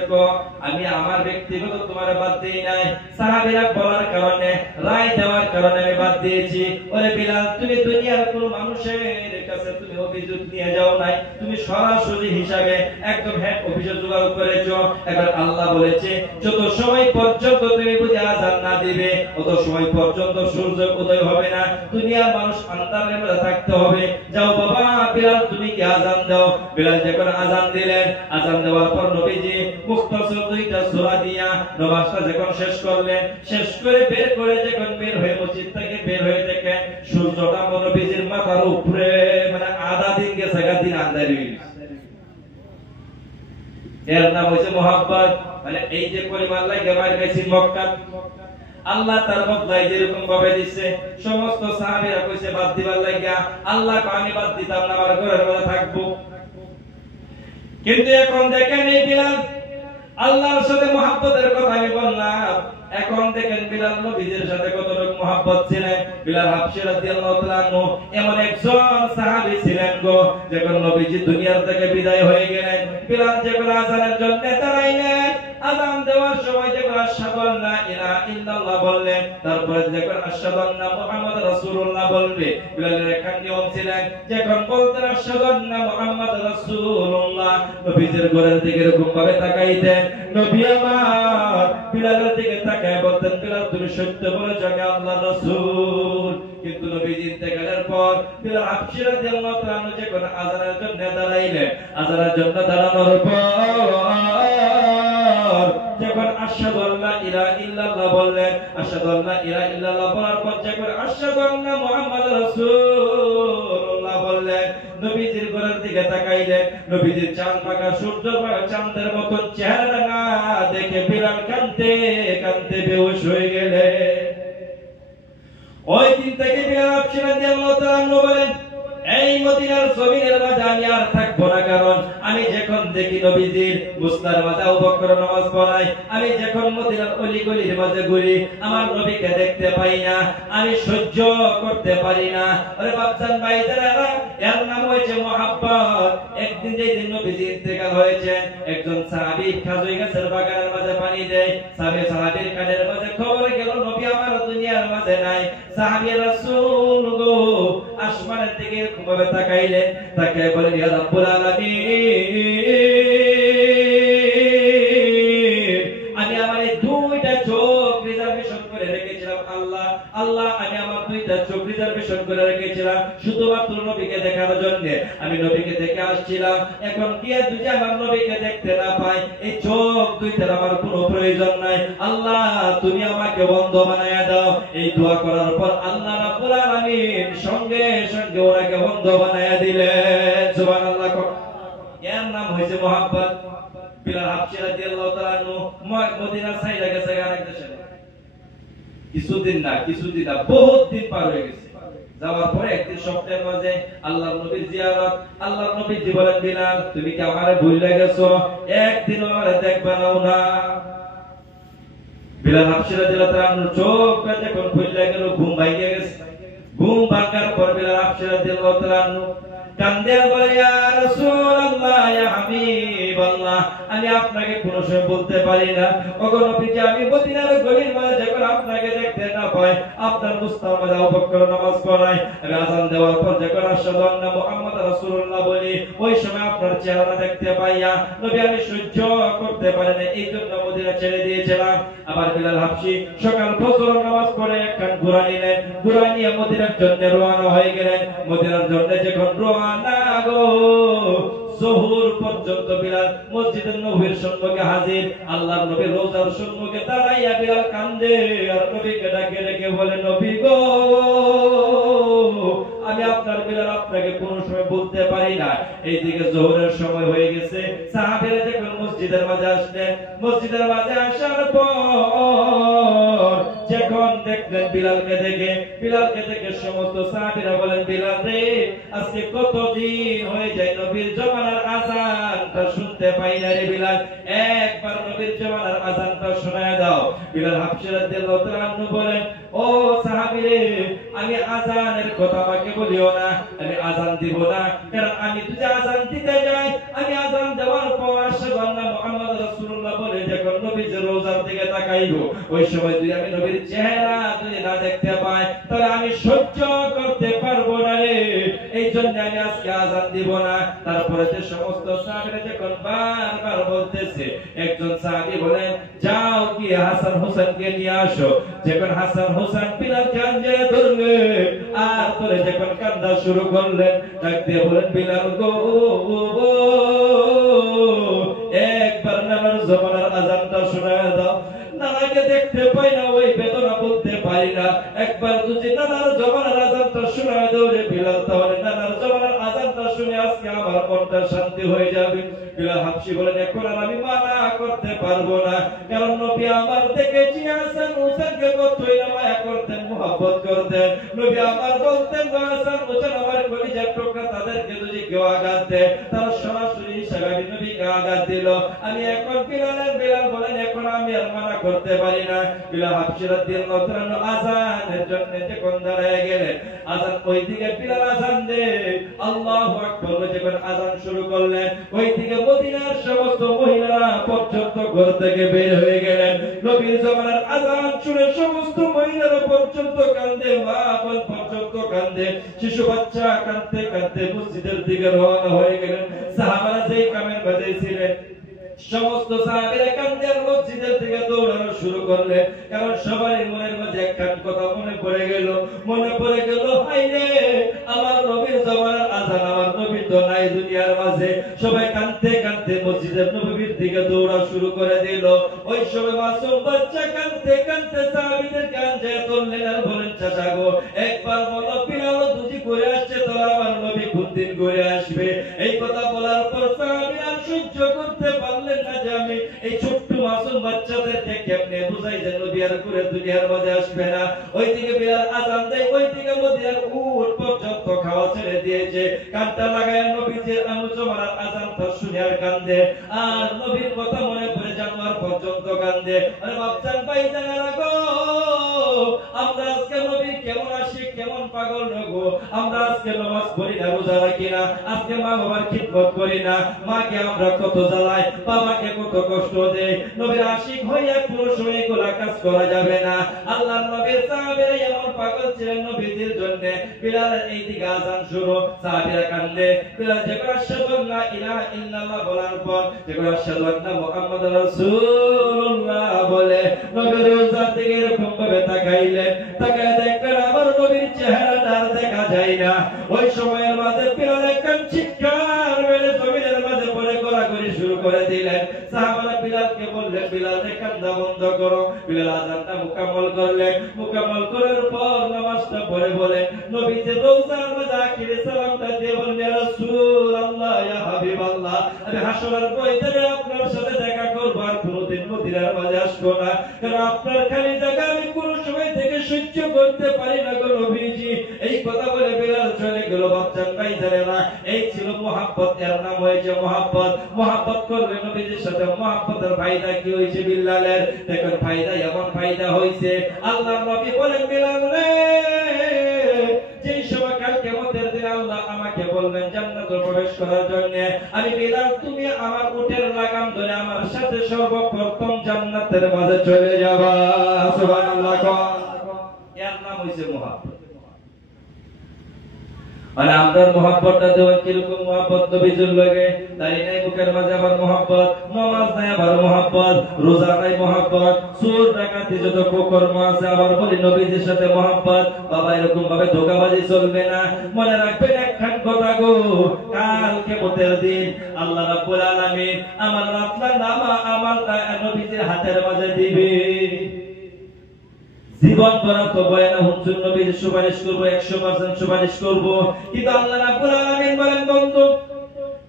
আমি আমার ব্যক্তিগত তোমার বাদ দেই নাই, সাহাবীরা বলার কারণে, রায় দেওয়ার কারণে আমি বাদ দিয়েছি। ওরে বিলাল, তুমি দুনিয়ার কোন মানুষের কাছে তুমি অভিযোগ নিয়ে যাও নাই, তুমি সরাসরি হিসাবে একদম হেড অফিসে যোগাযোগ করেছো। এবার আল্লাহ বলেছে, যত সময় পর্যন্ত তুমি বুঝে আযান না দিবে, তত সময় পর্যন্ত সূর্য উদয় হবে না, দুনিয়ার মানুষ আন্ধারের মধ্যে থাকতে হবে। যাও বাবা বিলাল, তুমি কি আযান দাও। বিলাল যখন আযান দিলেন, আযান দেওয়ার পর নবীজি মুখতাসর 2টা সূরা দিয়া নামাজটা যখন শেষ করলেন, শেষ করে বের করে যখন বের হয়ে মসজিদ থেকে বের হয়ে দেখেন সূর্যটা নবীজির মাথার উপরে, মানে আধা দিন গেছে, দিন আন্ধারি হয়ে গেছে। এর নাম হইছে মুহাব্বত। মানে এই যে পরিমাণ লাগে মার গেছি মক্কা, আল্লাহ তার বদলায় যেরকম ভাবে দিচ্ছে, সমস্ত সাহাবীরা কইছে বাদ দিবার লাগিয়া, আল্লাহ কো আমি বাদ দিতাম না, আমার ঘরের মধ্যে থাকবো। কিন্তু এখন দেখেন এই বিলাল, আল্লাহর সাথে মহব্বতের কথা আমি বললাম, এখন দেখেন বিলাল নবীজির সাথে কতটুকু মহব্বত ছিলেন। বিলাল হাবশী রাদিয়াল্লাহু তাআলা আনহু এমন একজন সাহাবী ছিলেন গো, যখন নবীজি দুনিয়ার থেকে বিদায় হয়ে গেলেন, বিলাল যখন আযানের জন্য দাঁড়াইলেন, আযান দেওয়ার সময় যখন আশহাদু আল্লা ইলাহা ইল্লাল্লাহ বললেন, তারপরে যখন আশহাদু আন্না মুহাম্মাদুর রাসূলুল্লাহ বলবে, বিলালের একটা নিয়ম ছিলেন, যখন বলতেন আশহাদু আন্না মুহাম্মাদুর রাসূলুল্লাহ, নবীজির ঘরের দিকে এরকম ভাবে তাকাইতেন। নবী আমার বিলালের দিকে তাকায় বলতেন, বিলাল তুমি সত্য বলেছো, আমি আল্লাহর রাসূল। কিন্তু নবীজি ইন্তেকালের পর বিলাল হাবশী রাদিয়াল্লাহু তাআলা আনহু যখন আযানের জন্য দাঁড়াইলেন, আযানের জন্য দাঁড়ানোর পর যখন আশহাদু আল্লা ইলাহা ইল্লাল্লাহ বললেন, আশহাদু আল্লা ইলাহা ইল্লাল্লাহ বলার পর যখন আশহাদু আন্না মুহাম্মাদুর রাসূলুল্লাহ বললেন, নবীজির ঘরের দিকে তাকাইলেন, নবীজির চাঁদ পাকা সূর্য পাকা চাঁদের মতন চেহারা দেখে বিলাল কাঁদতে কাঁদতে বেহুশ হয়ে গেলেন। ওই দিন থেকে বিলাল হাবশী রাদিয়াল্লাহু তাআলা আনহু বলেন, এই মদিনার জমিনের মাঝে আমি আর থাকবো না, কারণ আমি যখন দেখি নবীজির মুসনার মাঝে আবু বকর নামাজ পড়ায়, আমি যখন মদিনার অলি গলির মাঝে ঘুরি, আমার নবীকে দেখতে পাই না, আমি সহ্য করতে পারি না। আরে বাপজান ভাইজানেরা, এর নাম হয়েছে মহব্বত। একদিন যেদিন নবীজি ইন্তেকাল হয়েছে, একজন সাহাবী খাজুই গাছের বাগানের মাঝে পানি দেয়, সাহাবীর কানের মাঝে খবর গেল নবী আমার দুনিয়ার মাঝে নাই। সাহাবী রাসূল গো আসমানের দিকে ভাবে তাকাইলেন, তাকায় বলেন, ইয়া রাব্বুল আলামিন, আমি আমার এই দুইটা চোখ রিজার্ভেশন করে রেখেছিলাম, আল্লাহ আল্লাহ আমি আমার দুইটা চোখ রিজার্ভেশন করে রেখেছিলাম শুধুমাত্র নবীকে দেখার জন্য। আমি নবীকে দেখে আসছিলাম, এখন গিয়ে যদি আমার নবীকে দেখতে না পাই, এই চোখ দুইটার আমার কোনো প্রয়োজন নাই, আল্লাহ তুমি আমাকে বন্ধ বানায়া দাও। এই দোয়া করার পর আল্লাহ রাব্বুল আলামিন সঙ্গে সঙ্গে ওনাকে বন্ধ বানায়া দিলেন। সুবহানাল্লাহ। এর নাম হয়েছে মহব্বত। বিলাল হাবশী রাদিয়াল্লাহু তাআলা আনহু মদিনা ছাইড়া গেছে আরেক দেশে, কিছুদিন না বহুত দিন পার হয়ে গেছে। যাওয়ার পরে একদিন স্বপ্নের মাঝে আল্লাহর নবীর জিয়ারত, আল্লাহর নবী বলেন, বিলাল তুমি কি আমারে ভুলে গেছো? একদিনও আমারে দেখবা না। বিলাল হাবশী রাদিয়াল্লাহু তাআলা আনহু চোখটা যখন ভুলে গেল, ঘুম ভাঙিয়ে গেছে। ঘুম ভাঙার পর বিলাল হাবশী রাদিয়াল্লাহু তাআলা আনহু কান্দে বলে, ইয়া রাসূলুল্লাহ, ইয়া হাবিবাল্লাহ, আমি আপনাকে কোনো সময় বলতে পারি না, ওগো নবীজি, আমি মদিনার গলির মাঝে যখন আপনাকে দেখতে না পাই, আপনার মুস্তার মাঝে আবু বকর নামাজ পড়াই, আমি আযান দেওয়ার পর যখন আশহাদু আন্না মুহাম্মাদুর রাসূলুল্লাহ বলি, ওই সময় আপনার চেহারা দেখতে পাইয়া নবী আমি সহ্য করতে পারি না, এই জন্য মদিনা ছেড়ে দিয়েছিলাম। আবার বিলাল হাবশী সকাল ফজর নামাজ পড়ে একখান ঘোড়া নিলেন, ঘোড়া নিয়ে মদিনার জন্য রওনা হয়ে গেলেন। মদিনার জন্য যখন রওনা গো, জোহর পর্যন্ত বিলাল মসজিদের নববীর সম্মুখে হাজির। আল্লাহর নবী রওজার সম্মুখে দাঁড়াইয়া বিলাল কান্দে আর নবীকে ডাকে ডেকে বলে, নবী গো, আমি আপনার বিলাল আপনাকে কোনো সময় বলতে পারি না। এইদিকে জোহরের সময় হয়ে গেছে। সাহাবীরা যখন মসজিদের মাঝে আসলেন, মসজিদের মাঝে আসার পর যখন দেখলেন বিলালকে দেখে সমস্ত সাহাবীরা বলেন, বিলাল রে, আজকে কতদিন হয়ে যায় নবীর জমানার আযানটা শুনতে পাই না রে বিলাল, একবার নবীর জমানার আযানটা শোনায় দাও। বিলাল হাবশী রাদিয়াল্লাহু তাআলা আনহু বলেন, ও সাহাবী রে, আমি আযানের কথা আমাকে বলিও না, আমি আযান দিব না, কারণ আমি যদি আযান দিতে যাই, আমি আযান দেওয়ার পর আশহাদু আন্না মুহাম্মাদুর রাসূলুল্লাহ বলে যখন নবীর রওজার দিকে তাকাইবো, ওই সময় যদি আমি নবীর চেহারা যদি না দেখতে পাই, তাহলে আমি সহ্য করতে পারবো না রে, এই জন্য আমি আজকে আযান দিব না। তারপরে যে সমস্ত সাহাবীরা যখন বারবার বলতেছে, একজন সাহাবী বলেন, যাও কি হাসান হোসেনকে নিয়ে আসো। যখন হাসান হোসেন বিলাল কান্দে ধরলে আর তোরে যখন কান্দা শুরু করলেন, ডাক দিয়ে বলেন, বিলাল গো, একবার নানার জমানার আযানটা শোনায় দাও। নানাকে দেখতে পাই না, ওই বেদনা বলতে পারি না, একবার যদি নানার জমানার আযানটা শোনায় দাও রে বিলাল, তাহলে নানার জমানার আযান আযানটা শুনে আজকে আমার মনটা শান্তি হয়ে যাবে। বিলাল হাবশী বলেন এখন আর আমি মানা করতে পারবো না, কারণ নবী আমার দেখেছি হাসান হোসেনকে কতই না মায়া করতেন, মুহাব্বত করতেন। নবী আমার বলতেন হাসান হোসেন আমার কলিজার টুকরা, তাদেরকে যদি কেউ আঘাত দেয় তারা সরাসরি সাহাবী নবীকে আঘাত দিল। আমি এখন বিলাল বলেন এখন আমি আর মানা করতে পারি না। বিলাল হাবশী রাদিয়াল্লাহু তাআলা আযানের জন্য যখন দাঁড়ায় গেলেন, আযান ওইদিকে বিলাল আযান দেয়, আল্লাহু আকবার যখন আযান শুরু করলেন, ওইদিকে মদিনার সমস্ত মহিলারা পর্যন্ত ঘর থেকে বের হয়ে গেলেন। নবীর জামানার আযান শুনে সমস্ত মহিলারা পর্যন্ত কাঁদে, মা বোন পর্যন্ত কাঁদে, শিশু বাচ্চা কাঁদতে কাঁদতে মসজিদের দিকে রওনা হয়ে গেলেন। সাহাবারা যেই কামের মধ্যে ছিলেন সমস্ত সাহাবীরা কাঁদতে মসজিদের দিকে দৌড়ানো শুরু করলে, কারণ সবারই মনের মাঝে একখান কথা মনে পড়ে গেল, হায়রে আমার নবীর জামানার আযান, আমার নবী তো নাই দুনিয়ার মাঝে। সবাই কাঁদতে কাঁদতে মসজিদের নববীর দিকে দৌড়া শুরু করে দিল। ওই সময় মাসুম বাচ্চা কাঁদতে কাঁদতে সাহাবীদের কাঁদে তুললেন আর বলেন চাচা গো একবার বলো বিলাল দুজি করে আসছে, তাহলে আমার নবী কোন দিন করে আসবে। এই কথা বলার পর সাহাবীরা সহ্য করতে পারলেন না যে আমি এই ছোট্ট মাসুম বাচ্চাদেরকে কেমনে বুঝাই যে নবী আর করে দুনিয়ার মাঝে আসবে না। ওইদিকে বিলাল আযান দেয়, ওইদিকে মদিনার উট পর্যন্ত খাওয়া ছেড়ে দিয়েছে, কানটা লাগায় নবীজির আনুজমানার আযানটা শুনে আর কান্দে, আর নবীর কথা মনে পড়ে জানোয়ার পর্যন্ত কান্দে। আরে বাপজান ভাইজানেরা গো, আমরা আজকে নবীর কেমন আশিক কেমন পাগল গো, আমরা আজকে নামাজ পড়ি না, রোজা রাখি না, আজকে মা বাবার খিদমত করি না, মাকে আমরা কত জ্বালাই, বাবাকে কত কষ্ট দেই। নবীর আশিক হইয়া কোনো সময় এগুলা কাজ করা যাবে না। আল্লাহর নবীর সাহাবীরা এমন পাগল ছিলেন নবীজির জন্য। বিলালের এই দিকে আযান শুরু, সাহাবীরা কান্দে। বিলাল যখন আশহাদু আল্লা ইলাহা ইল্লাল্লাহ বলার পর যখন আশহাদু আন্না মুহাম্মাদুর রাসূলুল্লাহ বলে, নবীর রওজার দিকে এরকম ভাবে তাকাইলেন, তাকায় দেখলেন আমার নবীর চেহারাটা আর দেখা যায় না। ওই সময়ের মাঝে বিলাল একখান চিৎকার মেরে জমিনের মাঝে পড়ে গড়াগড়ি শুরু করে দিলেন। সাহাবারা বিলালকে বললেন বিলাল কান্না বন্ধ করো। বিলাল আযানটা মুকাম্মল করলেন, মুকাম্মল করার পর নামাজটা পড়ে বলেন নবীজি রওজার মাঝে আখিরে সালামটা দিয়ে বললেন ইয়া রাসূলুল্লাহ ইয়া হাবিবাল্লাহ, আমি হাসরের ময়দানে আপনার সাথে দেখা করব, আর কোনদিন মদিনার মাঝে আসবো না, কারণ আপনার খালি জায়গা আমি কোন সময় থেকে সহ্য করতে পারি না গো নবীজি। এই কথা বলে বিলাল চলে গেল। বাপজান ভাইজানেরা, এই ছিল মুহাব্বত, এর নাম হয়েছে মুহাব্বত। মুহাব্বত করলে নবীজির সাথে মুহাব্বতের ফায়দা কি হয়েছে বিলালের? দেখুন ফায়দা এমন ফায়দা হয়েছে, আল্লাহর নবী বলেন বিলাল রে, যেই সময় কাল কিয়ামতের দিন আল্লাহ আমাকে বলবেন জান্নাতে প্রবেশ করার জন্য, আমি বিলাল তুমি আমার উটের লাগাম ধরে আমার সাথে সর্বপ্রথম জান্নাতের মাঝে চলে যাবা। সুবহানাল্লাহ। এর নাম হইছে মুহাব্বত। আর আমরার মুহাব্বতটা দেওয়া কিরকম মুহাব্বত নবীজির লাগে, তাই নাই বুকের মাঝে আবার মুহাব্বত, নামাজ নাই আবার মুহাব্বত, রোজা নাই মুহাব্বত, চোর ডাকাতি যত কুকর্ম আছে আবার বলি নবীজির সাথে মুহাব্বত। বাবা এরকম ভাবে ধোঁকাবাজি চলবে না। মনে রাখবেন একখান কথা গো, কাল কিয়ামতের দিন আল্লাহ রাব্বুল আলামিন আমার আপনার নামা আমার নবীজির হাতের মাঝে দিবে। জীবন ভরা তো বয়ানা হুজুর নবীর সুপারিশ করব, 100% সুপারিশ করব, কিন্তু আল্লাহ রাব্বুল আলামিন বলেন বন্ধু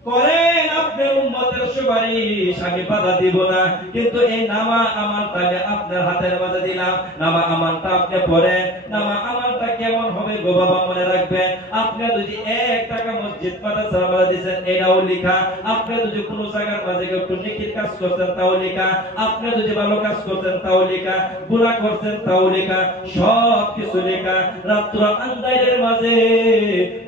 করেন আপনার উম্মতের সুপারিশ, আমি বাধা দিব না, কিন্তু এই নামা আমালটা আমি আপনার হাতের মাঝে দিলাম, নামা আমালটা আপনি পড়েন। নামা আমালটা কেমন হবে গো বাবা মনে রাখবেন, আপনি যদি 1 টাকা মসজিদ মাদ্রাসার মাঝে দিবেন এটাও লেখা, আপনি যদি কোন জায়গার মাঝে একটু নেকির কাজ করতেন তাও লেখা, আপনি যদি ভালো কাজ করতেন তাও লেখা, গুনাহ করতেন তাও লেখা, সব কিছু লেখা। রাত্র আন্ধারের মাঝে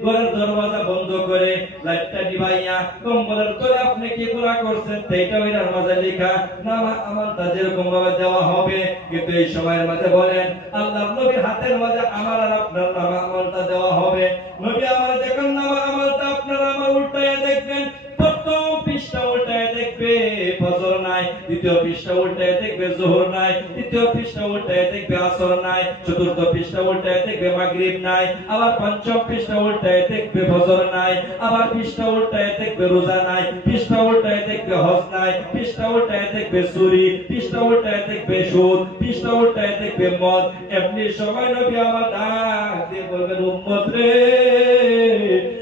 ঘরের দরজা বন্ধ করে লাইটটা নিভাইয়া কম্বলের তলে আপনি কি গুনাহ করছেন সেইটা ওইটার মাঝে লেখা। নামা আমালটা যেরকম ভাবে দেওয়া হবে, কিন্তু এই সময়ের মাঝে বলেন আল্লাহর নবীর হাতের মাঝে আমার আর আপনার নামা আমালটা দেওয়া হবে। নবী আমার যখন নামা আমালটা আপনারা আমার উল্টায়া দেখবেন, প্রথম পৃষ্ঠা উল্টায়া দেখবে ফজর নাই, দ্বিতীয় পৃষ্ঠা উল্টায়া দেখবে যোহর নাই, তৃতীয় পৃষ্ঠা উল্টায়া দেখবে আসর নাই, চতুর্থ পৃষ্ঠা উল্টায়া দেখবে মাগরিব নাই, আবার পঞ্চম পৃষ্ঠা উল্টায়া দেখবে ফজর নাই, আবার পৃষ্ঠা উল্টায়া দেখবে রোজা নাই, পৃষ্ঠা উল্টায়া দেখবে হজ নাই, পৃষ্ঠা উল্টায়া দেখবে চুরি, পৃষ্ঠা উল্টায়া দেখবে সুদ, পৃষ্ঠা উল্টায়া দেখবে মদ। এমনি সময় নবী আমার ডাক দিয়ে বলবেন উম্মত রে,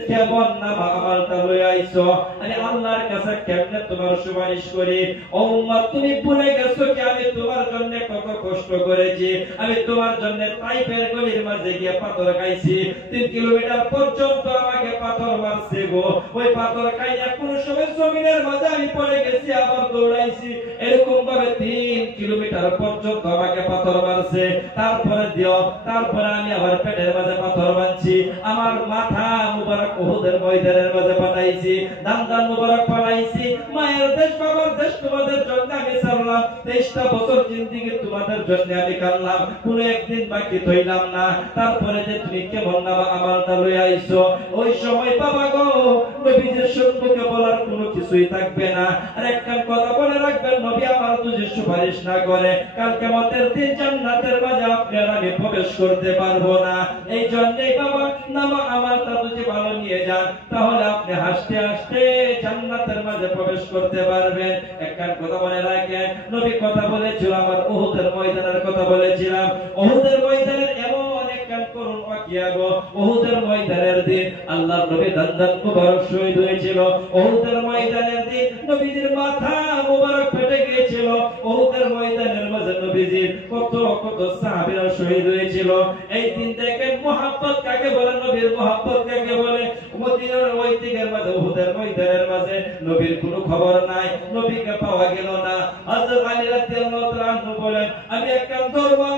কেবল কেমন নামা আমলটা লয়ে আইছো আমি আল্লাহর কাছে কেমনে তোমার সুপারিশ করি ও উম্মত তুমি ভুলে গেছো কি আমি তোমার জন্য কত কষ্ট করেছি আমি তোমার জন্য তাইফের গলির মাঝে গিয়ে পাথর খাইছি 3 কিলোমিটার পর্যন্ত আমাকে পাথর মারছে গো ওই পাথর খাইয়া কোন সময় জমিনের মাঝে আমি পড়ে গেছি আবার দৌড়াইছি এরকম ভাবে 3 কিলোমিটার পর্যন্ত আমাকে পাথর মারছে তারপরে আমি আবার পেটের মাঝে পাথর বাঁধছি আমার মাথা মুবারক উহুদের ময়দানের মাঝে পাঠাইছি দান মুবারক পাঠাইছি মায়ের দেশ বাবার দেশ তোমাদের জন্য আমি ছাড়লাম 23টা বছর জিন্দেগি তোমাদের জন্য আমি কাটলাম কোন একদিন বাকি থইলাম না তারপরে যে তুমি কেমন নামা আমলটা লই আইছো ওই সময় বাবা গো নবীজির সম্পর্কে বলার কোনো কিছুই থাকবে না আর একটা কথা বলে রাখবেন নবী আমার যদি সুপারিশ না করে কাল কিয়ামতের দিন জান্নাতের মাঝে আপনারা আমি প্রবেশ করতে পারবো না এই জন্যই বাবা নামা আমলটা যদি ভালো নিয়ে যান তাহলে আপনি হাসতে হাসতে জান্নাতের মাঝে প্রবেশ করতে পারবেন একটা কথা মনে রাখেন নবী কথা বলেছিল আমার উহুদের ময়দানের কথা বলেছিলাম উহুদের ময়দানের এমন একটা করুণ ওয়াকিয়া গো উহুদের ময়দানের দিন আল্লাহর নবী দান মুবারক শহীদ হয়েছিল উহুদের ময়দানের দিন নবীজির মাথা মুবারক ফেটে গিয়েছিল উহুদের ময়দানের মাঝে নবীজির কত কত সাহাবীরা শহীদ হয়েছিল এই দিন দেখেন মুহাব্বত কাকে বলে নবীর মুহাব্বত কাকে বলে মদিনার ওই দিকের মাঝে উহুদের ময়দানের মাঝে নবীর কোনো খবর নাই নবীকে পাওয়া গেল না হযরত আলী রাদিয়াল্লাহু তাআলা আনহু বলেন আমি একটা দরবার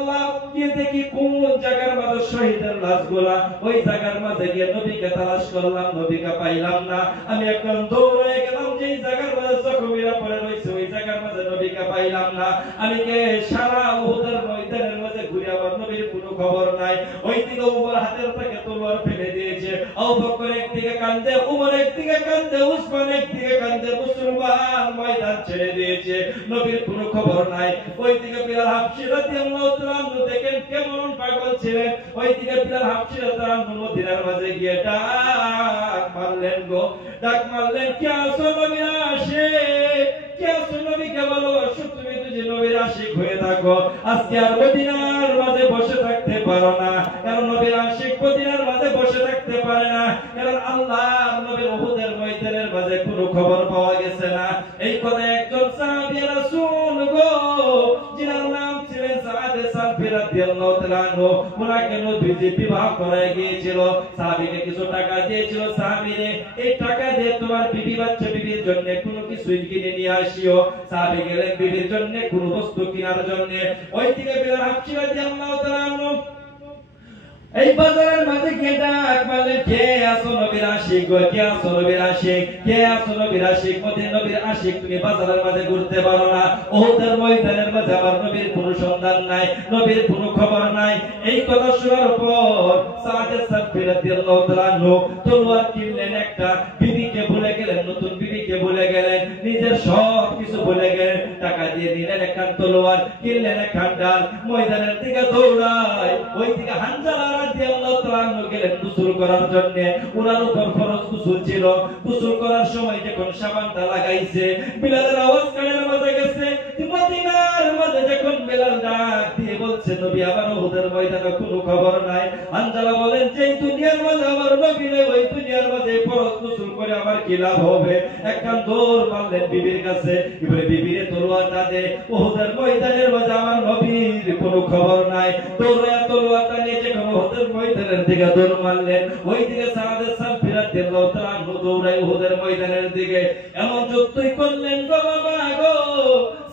গিয়ে দেখি কোন জায়গার মাঝে শহীদের লাশগুলা ওই জায়গার মাঝে গিয়ে নবীকে তালাশ করলাম নবীকে পাইলাম না আমি একটা দৌড়ে গেলাম যে জায়গার মাঝে জখমিরা পড়ে রয়েছে ওই জায়গার মাঝে নবীকে পাইলাম না আমি কে সারা উহুদের ময়দানের মাঝে ঘুরে আবার নবীর কোনো খবর নাই ওই দিকে উমর হাতের থেকে তলোয়ার ফেলে দিয়েছে আবু বকর একদিকে কাঁদে উমর একদিকে কাঁদে উসমান একদিকে কাঁদে মুসলমান ময়দান ছেড়ে দিয়েছে নবীর কোনো খবর নাই ওইদিকে বিলাল হাবশী রাদিয়াল্লাহু তাআলা দেখেন কেমন পাগল ছিলেন ওইদিকে বিলাল হাবশী রাদিয়াল্লাহু তাআলা মদিনার মাঝে গিয়ে ডাক মারলেন গো ডাক মারলেন কে আছো নবীর আশিক কে আছো নবীকে ভালোবাসো তুমি যদি নবীর আশিক হয়ে থাকো আজকে আর মদিনার মাঝে বসে থাকতে পারো না কারণ নবীর আশিক মদিনার মাঝে বসে থাকতে পারে না কারণ আল্লাহর নবীর উহুদের ময়দানের মাঝে কোনো খবর পাওয়া গেছে না এই কথা একজন সাহাবী রাসূল গো যার নাম ছিলেন সাদ সালফি রাদিয়াল্লাহু তাআলা আনহু ওনাকে নবীজি বিবাহ করায় গিয়েছিল সাহাবীকে কিছু টাকা দিয়েছিল সাহাবীরে এই টাকা দিয়ে তোমার বিবি বাচ্চা বিবির জন্য কোনো কিছু কিনে নিয়ে আসিও সাহাবী গেলেন বিবির জন্য কোনো বস্তু কেনার জন্য ওই দিকে বিলাল হাবশী রাদিয়াল্লাহু তাআলা আনহু এই বাজারের মাঝে কে ডাক মারলেন কে আছো নবীর আশিক গো কে আছো নবীর আশিক কে আছো নবীর আশিক মদিনার নবীর আশিক তুমি বাজারের মাঝে ঘুরতে পারো না উহুদের ময়দানের মাঝে আমার নবীর কোনো সন্ধান নাই নবীর কোনো খবর নাই এই কথা শোনার পর সাদ সালফি রাদিয়াল্লাহু তাআলা আনহু তলোয়ার কিনলেন একটা বিবিকে ভুলে গেলেন নতুন বিবিকে ভুলে গেলেন নিজের সব কিছু ভুলে গেলেন টাকা দিয়ে নিলেন একটা তলোয়ার কিনলেন একটা ডাল ময়দানের দিকে দৌড়ায় ওই দিকে হানজালা রাদিয়াল্লাহু তাআলা আনহু গেলেন গোসল করার জন্য ওনার উপর ফরজ গোসল ছিল গোসল করার সময় যখন সাবানটা লাগাইছে বিলালের আওয়াজ কানের মাঝে গেছে মদিনার মাঝে যখন বিলাল ডাক দিয়ে বলছে নবী আমার উহুদের ময়দানে কোনো খবর নাই হানজালা বলেন যে দুনিয়ার মাঝে আমার নবী নেই ওই দুনিয়ার মাঝে ফরজ গোসল করে আমার কি লাভ হবে একখান দৌড় মারলেন বিবির কাছে এবারে বিবিরে তলোয়ারটা দে উহুদের ময়দানের মাঝে আমার নবীর কোনো খবর নাই দৌড়ে তলোয়ারটা নিয়ে যখন উহুদের ময়দানের দিকে দৌড় মারলেন ওই দিকে সাদ সালফি রাদিয়াল্লাহু তাআলা আনহু দৌড়ায় উহুদের ময়দানের দিকে এমন যুদ্ধই করলেন গো বাবা গো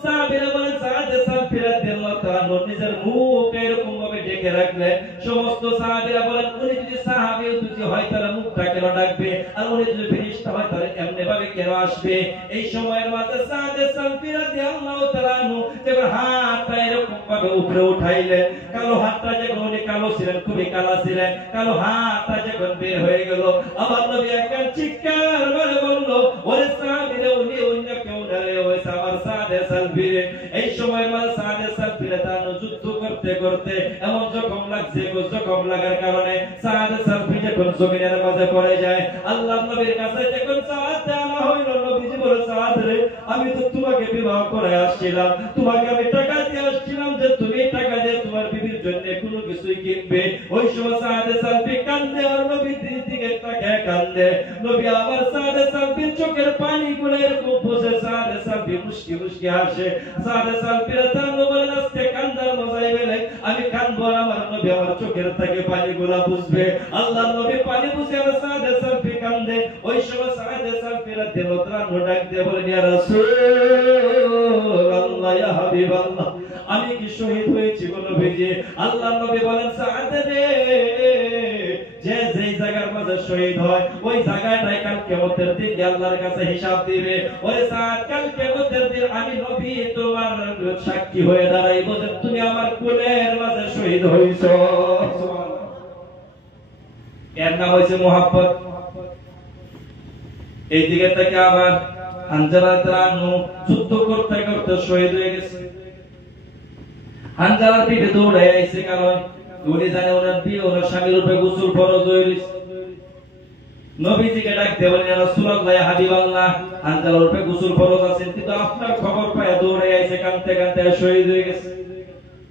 সাহাবীরা বলেন সাদ সালফি রাদিয়াল্লাহু তাআলা আনহু নিজের মুখ এরকম ভাবে ঢেকে রাখলেন সমস্ত সাহাবীরা বলেন উনি যদি সাহাবী যদি হয় তাহলে মুখটা কেন ঢাকবে আর উনি যদি ফেরেশতা হয় তাহলে এমনি ভাবে কেন আসবে এই সময়ের মাঝে সাদ সালফি রাদিয়াল্লাহু তাআলা আনহু যখন হাতটা এরকম ভাবে উপরে উঠাইলেন কালো হাতটা যখন উনি কালো ছিলেন খুবই কালো ছিলেন কালো হাতটা যখন বের হয়ে গেল আমার নবী একবার চিৎকার করে বলল ওরে সাহাবীরা উনি অন্য কেউ না রে ওই আমার সাদ সালফি এই সময়ের মাঝে সাদ সালফি তাআলা যুদ্ধ করতে করতে এমন জখম লাগছে জখম লাগার কারণে সাদ সালফি যখন জমিনের মাঝে পড়ে যায় আল্লাহর নবীর কাছে যখন সাদ আনা হইল নবীজি বলে সাদ রে আমি তো তোমাকে বিবাহ করে আসছিলাম তোমাকে আমি টাকা দিয়ে আসছিলাম যে তুমি টাকা দিয়ে তোমার বিবির জন্য কোনো কিছুই কিনবে ওই সময় সাদ সালফি কান্দে আর নবীর দিকে তাকে থেকে কান্দে নবী আমার সাদে সালবির চোখের পানিগুলো এরকম বসে সাদে সালবি মুশকি মুশকি হাসে সাদে সালবির তার বলে আস্তে কান্দার মজাই বেলে আমি কান্দবো আমার নবী আমার চোখের থেকে পানিগুলো বুঝবে আল্লাহর নবী পানি বুঝে আর সাদে সালবি কান্দে ওই সময় সাদে সালবির দেবতা ডাক দিয়ে বলেন ইয়া রাসূলুল্লাহ ইয়া হাবিবাল্লাহ আমি কি শহীদ হয়েছি বলো নবীজি আল্লাহর নবী বলেন সাদ রে যে যেই জায়গার মাঝে শহীদ হয় ওই জায়গাটাই কাল কিয়ামতের দিন আল্লাহর কাছে হিসাব দিবে ওরে সাদ কাল কিয়ামতের দিন আমি নবী তোমার সাক্ষী হয়ে দাঁড়াইবো যে তুমি আমার কোলের মাঝে শহীদ হইছো সুবহানাল্লাহ এর নাম হইছে মুহাব্বত এই দিকে থেকে আবার হানজালা রানু যুদ্ধ করতে করতে শহীদ হয়ে গেছে হানজালার পিঠে দৌড়ে আইছে কারণ উনি জানে ওনার বিয়ে ওনার স্বামীর উপরে গোসল ফরজ হয়েছে নবীজিকে ডাক দিয়ে বলেন ইয়া রাসূলুল্লাহ ইয়া হাবিবাল্লাহ হানজালার উপরে গোসল ফরজ আছে কিন্তু আপনার খবর পায় দৌড়ে আইছে কাঁদতে কাঁদতে শহীদ হয়ে গেছে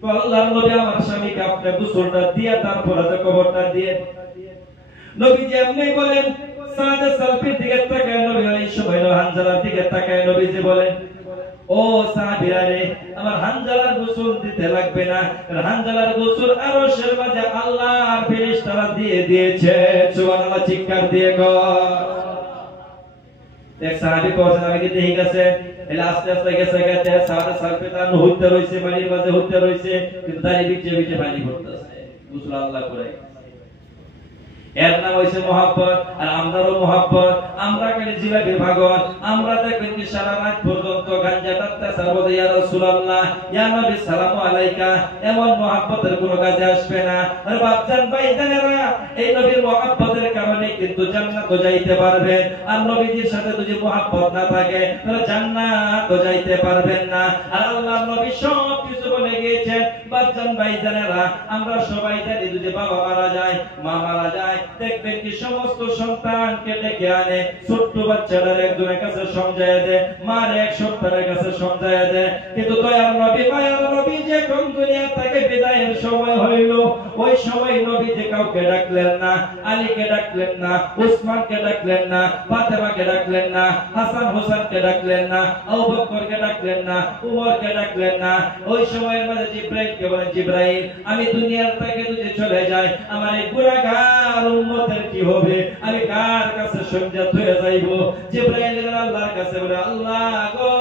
তো আল্লাহর নবী আমার স্বামীকে আপনি গোসলটা দিয়ে তারপর কবরটা দিয়ে নবীজি এমনি বলেন সাদে সালফির দিকে তাকায় নবী এই সময় হানজালার দিকে তাকায় নবীজি বলেন ও সাহাবীরা রে আমার হানজালার গোসল দিতে লাগবে না হানজালার গোসল আরশের মাঝে আল্লাহর ফেরেশতারা দিয়ে দিয়েছে সুবহানাল্লাহ চিৎকার দিয়ে গো দেখ সাহাবী কোছেন আমি কি ঠিক আছে এলা আস্তে আস্তে গেছে গেছে সাদে সালফি তার হইতে রইছে পানির মাঝে হইতে রইছে কিন্তু দাঁড়ি বিচে বিচে পানি পড়তেছে গোসল আল্লাহ করে এর নাম হইছে মুহাব্বত আর আমরাও মুহাব্বত আমরা খালি জিলাপি ভাগত আমরা দেখবেন কি সারা রাত পর্যন্ত গাঞ্জা টানতে সর্বদা ইয়া রাসূলুল্লাহ ইয়া নবী সালামু আলাইকা এমন মুহাব্বতের কোনো কাজে আসবে না আর বাপজান ভাই জানেরা এই নবীর মুহাব্বতের কারণে কিন্তু জান্নাতে যাইতে পারবে আর নবীজির সাথে যদি মুহাব্বত না থাকে তাহলে জান্নাতে যাইতে পারবেন না আর আল্লাহর নবী সব কিছু বলে গিয়েছেন বাপজান ভাই জানেরা আমরা সবাই জানি যদি বাবা মারা যায় মা মারা যায় দেখবেন কি সমস্ত সন্তানকে ডেকে আনে ছোট্ট বাচ্চাদের একজনের কাছে সমঝায় দেয় মার এক সন্তানের কাছে সমঝায় দেয় কিন্তু দয়ার নবী মায়ার নবী যে কোন দুনিয়া থেকে বিদায়ের সময় হইল ওই সময় নবী যে কাউকে ডাকলেন না আলীকে ডাকলেন না উসমানকে ডাকলেন না ফাতেমাকে ডাকলেন না হাসান হোসেনকে ডাকলেন না আবু বকরকে ডাকলেন না উমরকে ডাকলেন না ওই সময়ের মাঝে জিবরাইলকে বলেন জিবরাইল আমি দুনিয়ার থেকে যদি চলে যাই আমার এই গুনাহগার উম্মতের কি হবে আমি কার কাছে সঞ্জাত হয়ে যাইব জিবরাইল আল্লাহর কাছে বলে আল্লাহ গো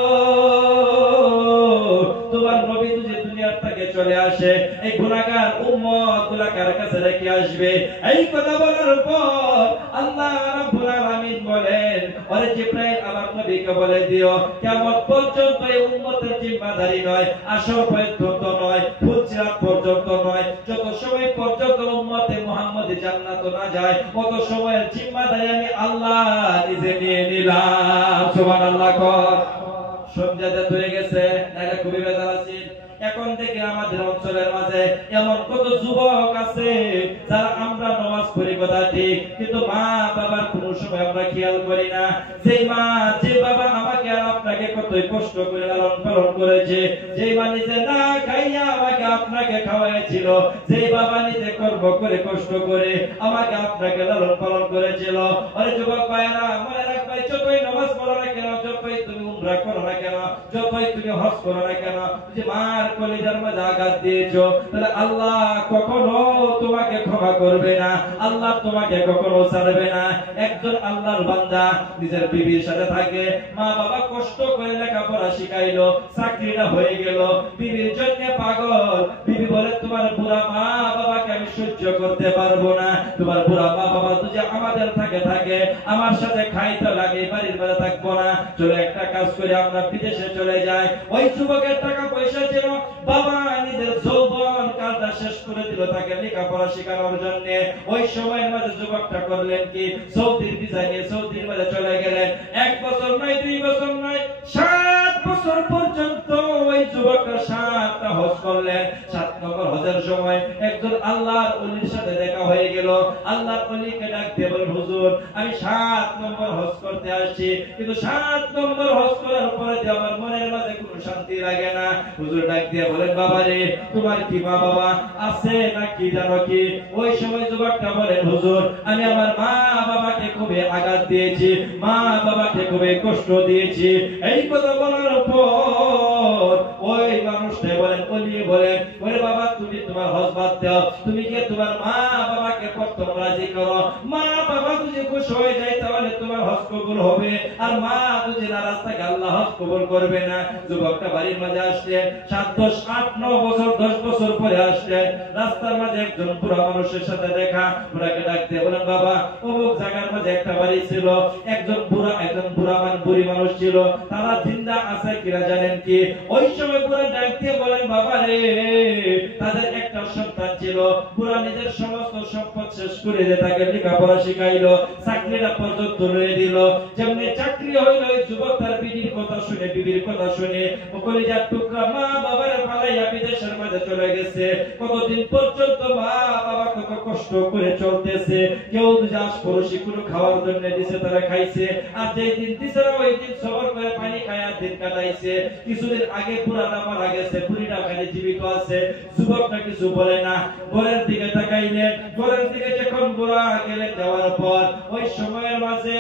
তোমার নবী যদি দুনিয়ার থেকে চলে আসে এই গুনাহগার উম্মত গুলা কার কাছে রেখে আসবে এই কথা বলার পর আল্লাহ রাব্বুল আলামিন বলেন ওরে জিবরাইল আমার নবীকে বলে দিও কিয়ামত পর্যন্ত এই উম্মতের জিম্মাদারি নয় আসর পর্যন্ত নয় ফুলসিরাত পর্যন্ত নয় যত সময় পর্যন্ত উম্মতে মুহাম্মদী জান্নাতে না যায় কত সময়ের জিম্মাদারি আমি আল্লাহ নিজে নিয়ে নিলাম সুবহানাল্লাহ সঞ্জাত হয়ে গেছে এটা খুবই বেজার আছে এখন থেকে আমাদের অঞ্চলের মাঝে এমন কত যুবক আছে যারা আমরা নামাজ পড়ি কথা ঠিক কিন্তু মা বাবার কোনো সময় আমরা খেয়াল করি না যে মা যে বাবা আমাকে আর আপনাকে কতই কষ্ট করে লালন পালন করেছে যে মা নিজে না খাইয়া আমাকে আপনাকে খাওয়াইছিল যে বাবা নিজে কর্ম করে কষ্ট করে আমাকে আপনাকে লালন পালন করেছিল আরে যুবক ভাইরা মনে রাখবে যতই নামাজ পড়ো না কেন যতই তুমি উমরা করো না কেন যতই তুমি হজ করো না কেন যে মার কলিজার মধ্যে আঘাত দিয়েছো তাহলে আল্লাহ কখনো তোমাকে ক্ষমা করবে না আল্লাহ তোমাকে কখনো ছাড়বে না একজন আল্লাহর বান্দা নিজের বিবির সাথে থাকে মা বাবা কষ্ট করে লেখাপড়া শিখাইলো চাকরিটা হয়ে গেল বিবির জন্য পাগল বিবি বলে তোমার বুড়া মা বাবাকে আমি সহ্য করতে পারবো না তোমার বুড়া মা বাবা যদি আমাদের থাকে আমার সাথে খাইতে লাগে বাড়ির মধ্যে থাকবো না চলো একটা কাজ করে আমরা বিদেশে চলে যাই ওই যুবকের টাকা পয়সা ছিল বাবা নিজের যৌবন কালটা শেষ করে দিল তাকে লেখাপড়া শেখানোর জন্য ওই সময়ের মাঝে যুবকটা করলেন কি সৌদির ভিসা নিয়ে সৌদির মাঝে চলে গেলেন 1 বছর নয় 2 বছর নয় 7 বছর পর্যন্ত ওই যুবকটা 7টা হজ করলেন 7 নম্বর হজের সময় একজন আল্লাহর ওলির সাথে দেখা হয়ে গেল। আল্লাহর ওলিকে ডাক দিয়ে বলেন, হুজুর আমি 7 নম্বর হজ করতে আসছি, কিন্তু 7 নম্বর হজ করার পরে যে আমার মনের মাঝে কোনো শান্তি লাগে না। হুজুর ডাক দিয়ে বলেন, বাবা রে তোমার কি মা বাবা আছে নাকি জানো কি? ওই সময় যুবকটা বলেন, হুজুর আমি আমার মা বাবাকে খুবই আঘাত দিয়েছি, মা বাবাকে খুবই কষ্ট দিয়েছি। এই কথা বলার পর ওই মানুষটা বলেন, ওলি বলেন, ওরে বাবা তুমি তোমার হজ বাদ দাও, তুমি কি তোমার মা বাবাকে প্রথম রাজি করো, মা বাবা যদি খুশি হয়ে যায় তাহলে তোমার হজ কবুল হবে, আর মা যদি নারাজ থাকে আল্লাহ হজ কবুল করবে না। যুবকটা বাড়ির মাঝে আসলেন, 7, 10, 8, 9 বছর 10 বছর পরে আসলেন। রাস্তার মাঝে একজন বুড়া মানুষের সাথে দেখা, বুড়াকে ডাক দিয়ে বলেন, বাবা অমুক জায়গার মাঝে একটা বাড়ি ছিল, একজন বুড়া বুড়ি মানুষ ছিল, তারা জিন্দা আছে কিনা জানেন কি? ওই সময় বুড়া ডাক দিয়ে বলেন, বাবা রে তাদের একটা সন্তান ছিল, বুড়া নিজের সমস্ত সম্পদ শেষ করে দিয়ে তাকে লেখাপড়া শিখাইলো, চাকরিটা পর্যন্ত লয়ে দিল। যেমনি চাকরি হইল, ওই যুবক তার বিবির কথা শুনে কলিজার টুকরা মা বাবার পালাইয়া বিদেশের মাঝে চলে গেছে। কতদিন পর্যন্ত মা বাবা কত কষ্ট করে চলতেছে, কেউ যদি আশপড়শি কোনো খাওয়ার জন্য দিছে তারা খাইছে, আর যেই দিন দিছে না ওই দিন সবর করে পানি খায়া দিন কাটাইছে। কিছুদিন আগে পুরাটা মারা গেছে, বুড়িটা খালি জীবিত আছে। যুবকটা কিছু বলে না, ঘরের দিকে তাকাইলেন। ঘরের দিকে যখন বুড়া গেলেন যাওয়ার পর ওই সময়ের মাঝে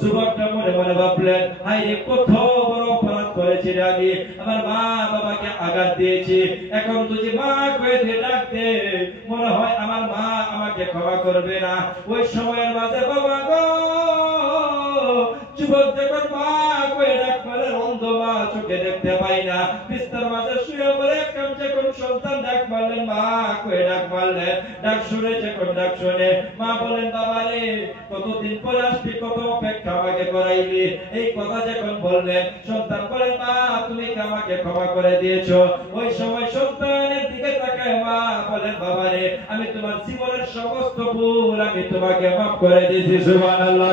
যুবকটা মনে মনে ভাবলেন, হায় রে কত বড় অপরাধ করেছি রে আমি, আমার মা বাবাকে আঘাত দিয়েছি। এখন যদি মা কয়ে ডাক দে মনে হয় আমার মা আমাকে ক্ষমা করবে না। ওই সময়ের মাঝে বাবা গো, যুবক যখন মা কয়ে ডাক বলে, অন্ধ মা চোখে দেখতে পাই না, বিস্তার মাঝে শুয়ে পড়ে একদম যখন সন্তান ডাক মারলেন, মা কয়ে ডাক মারলেন। ডাক শুনে যখন ডাক শুনে মা বলেন, বাবা রে কতদিন পরে আসবি, কত অপেক্ষা আমাকে করাইলি। এই কথা যখন বললেন, সন্তান বলেন, মা তুমি কি আমাকে ক্ষমা করে দিয়েছো? ওই সময় সন্তানের দিকে তাকায় মা বলেন, বাবা রে আমি তোমার জীবনের সমস্ত ভুল আমি তোমাকে মাফ করে দিয়েছি। সুবহানাল্লাহ।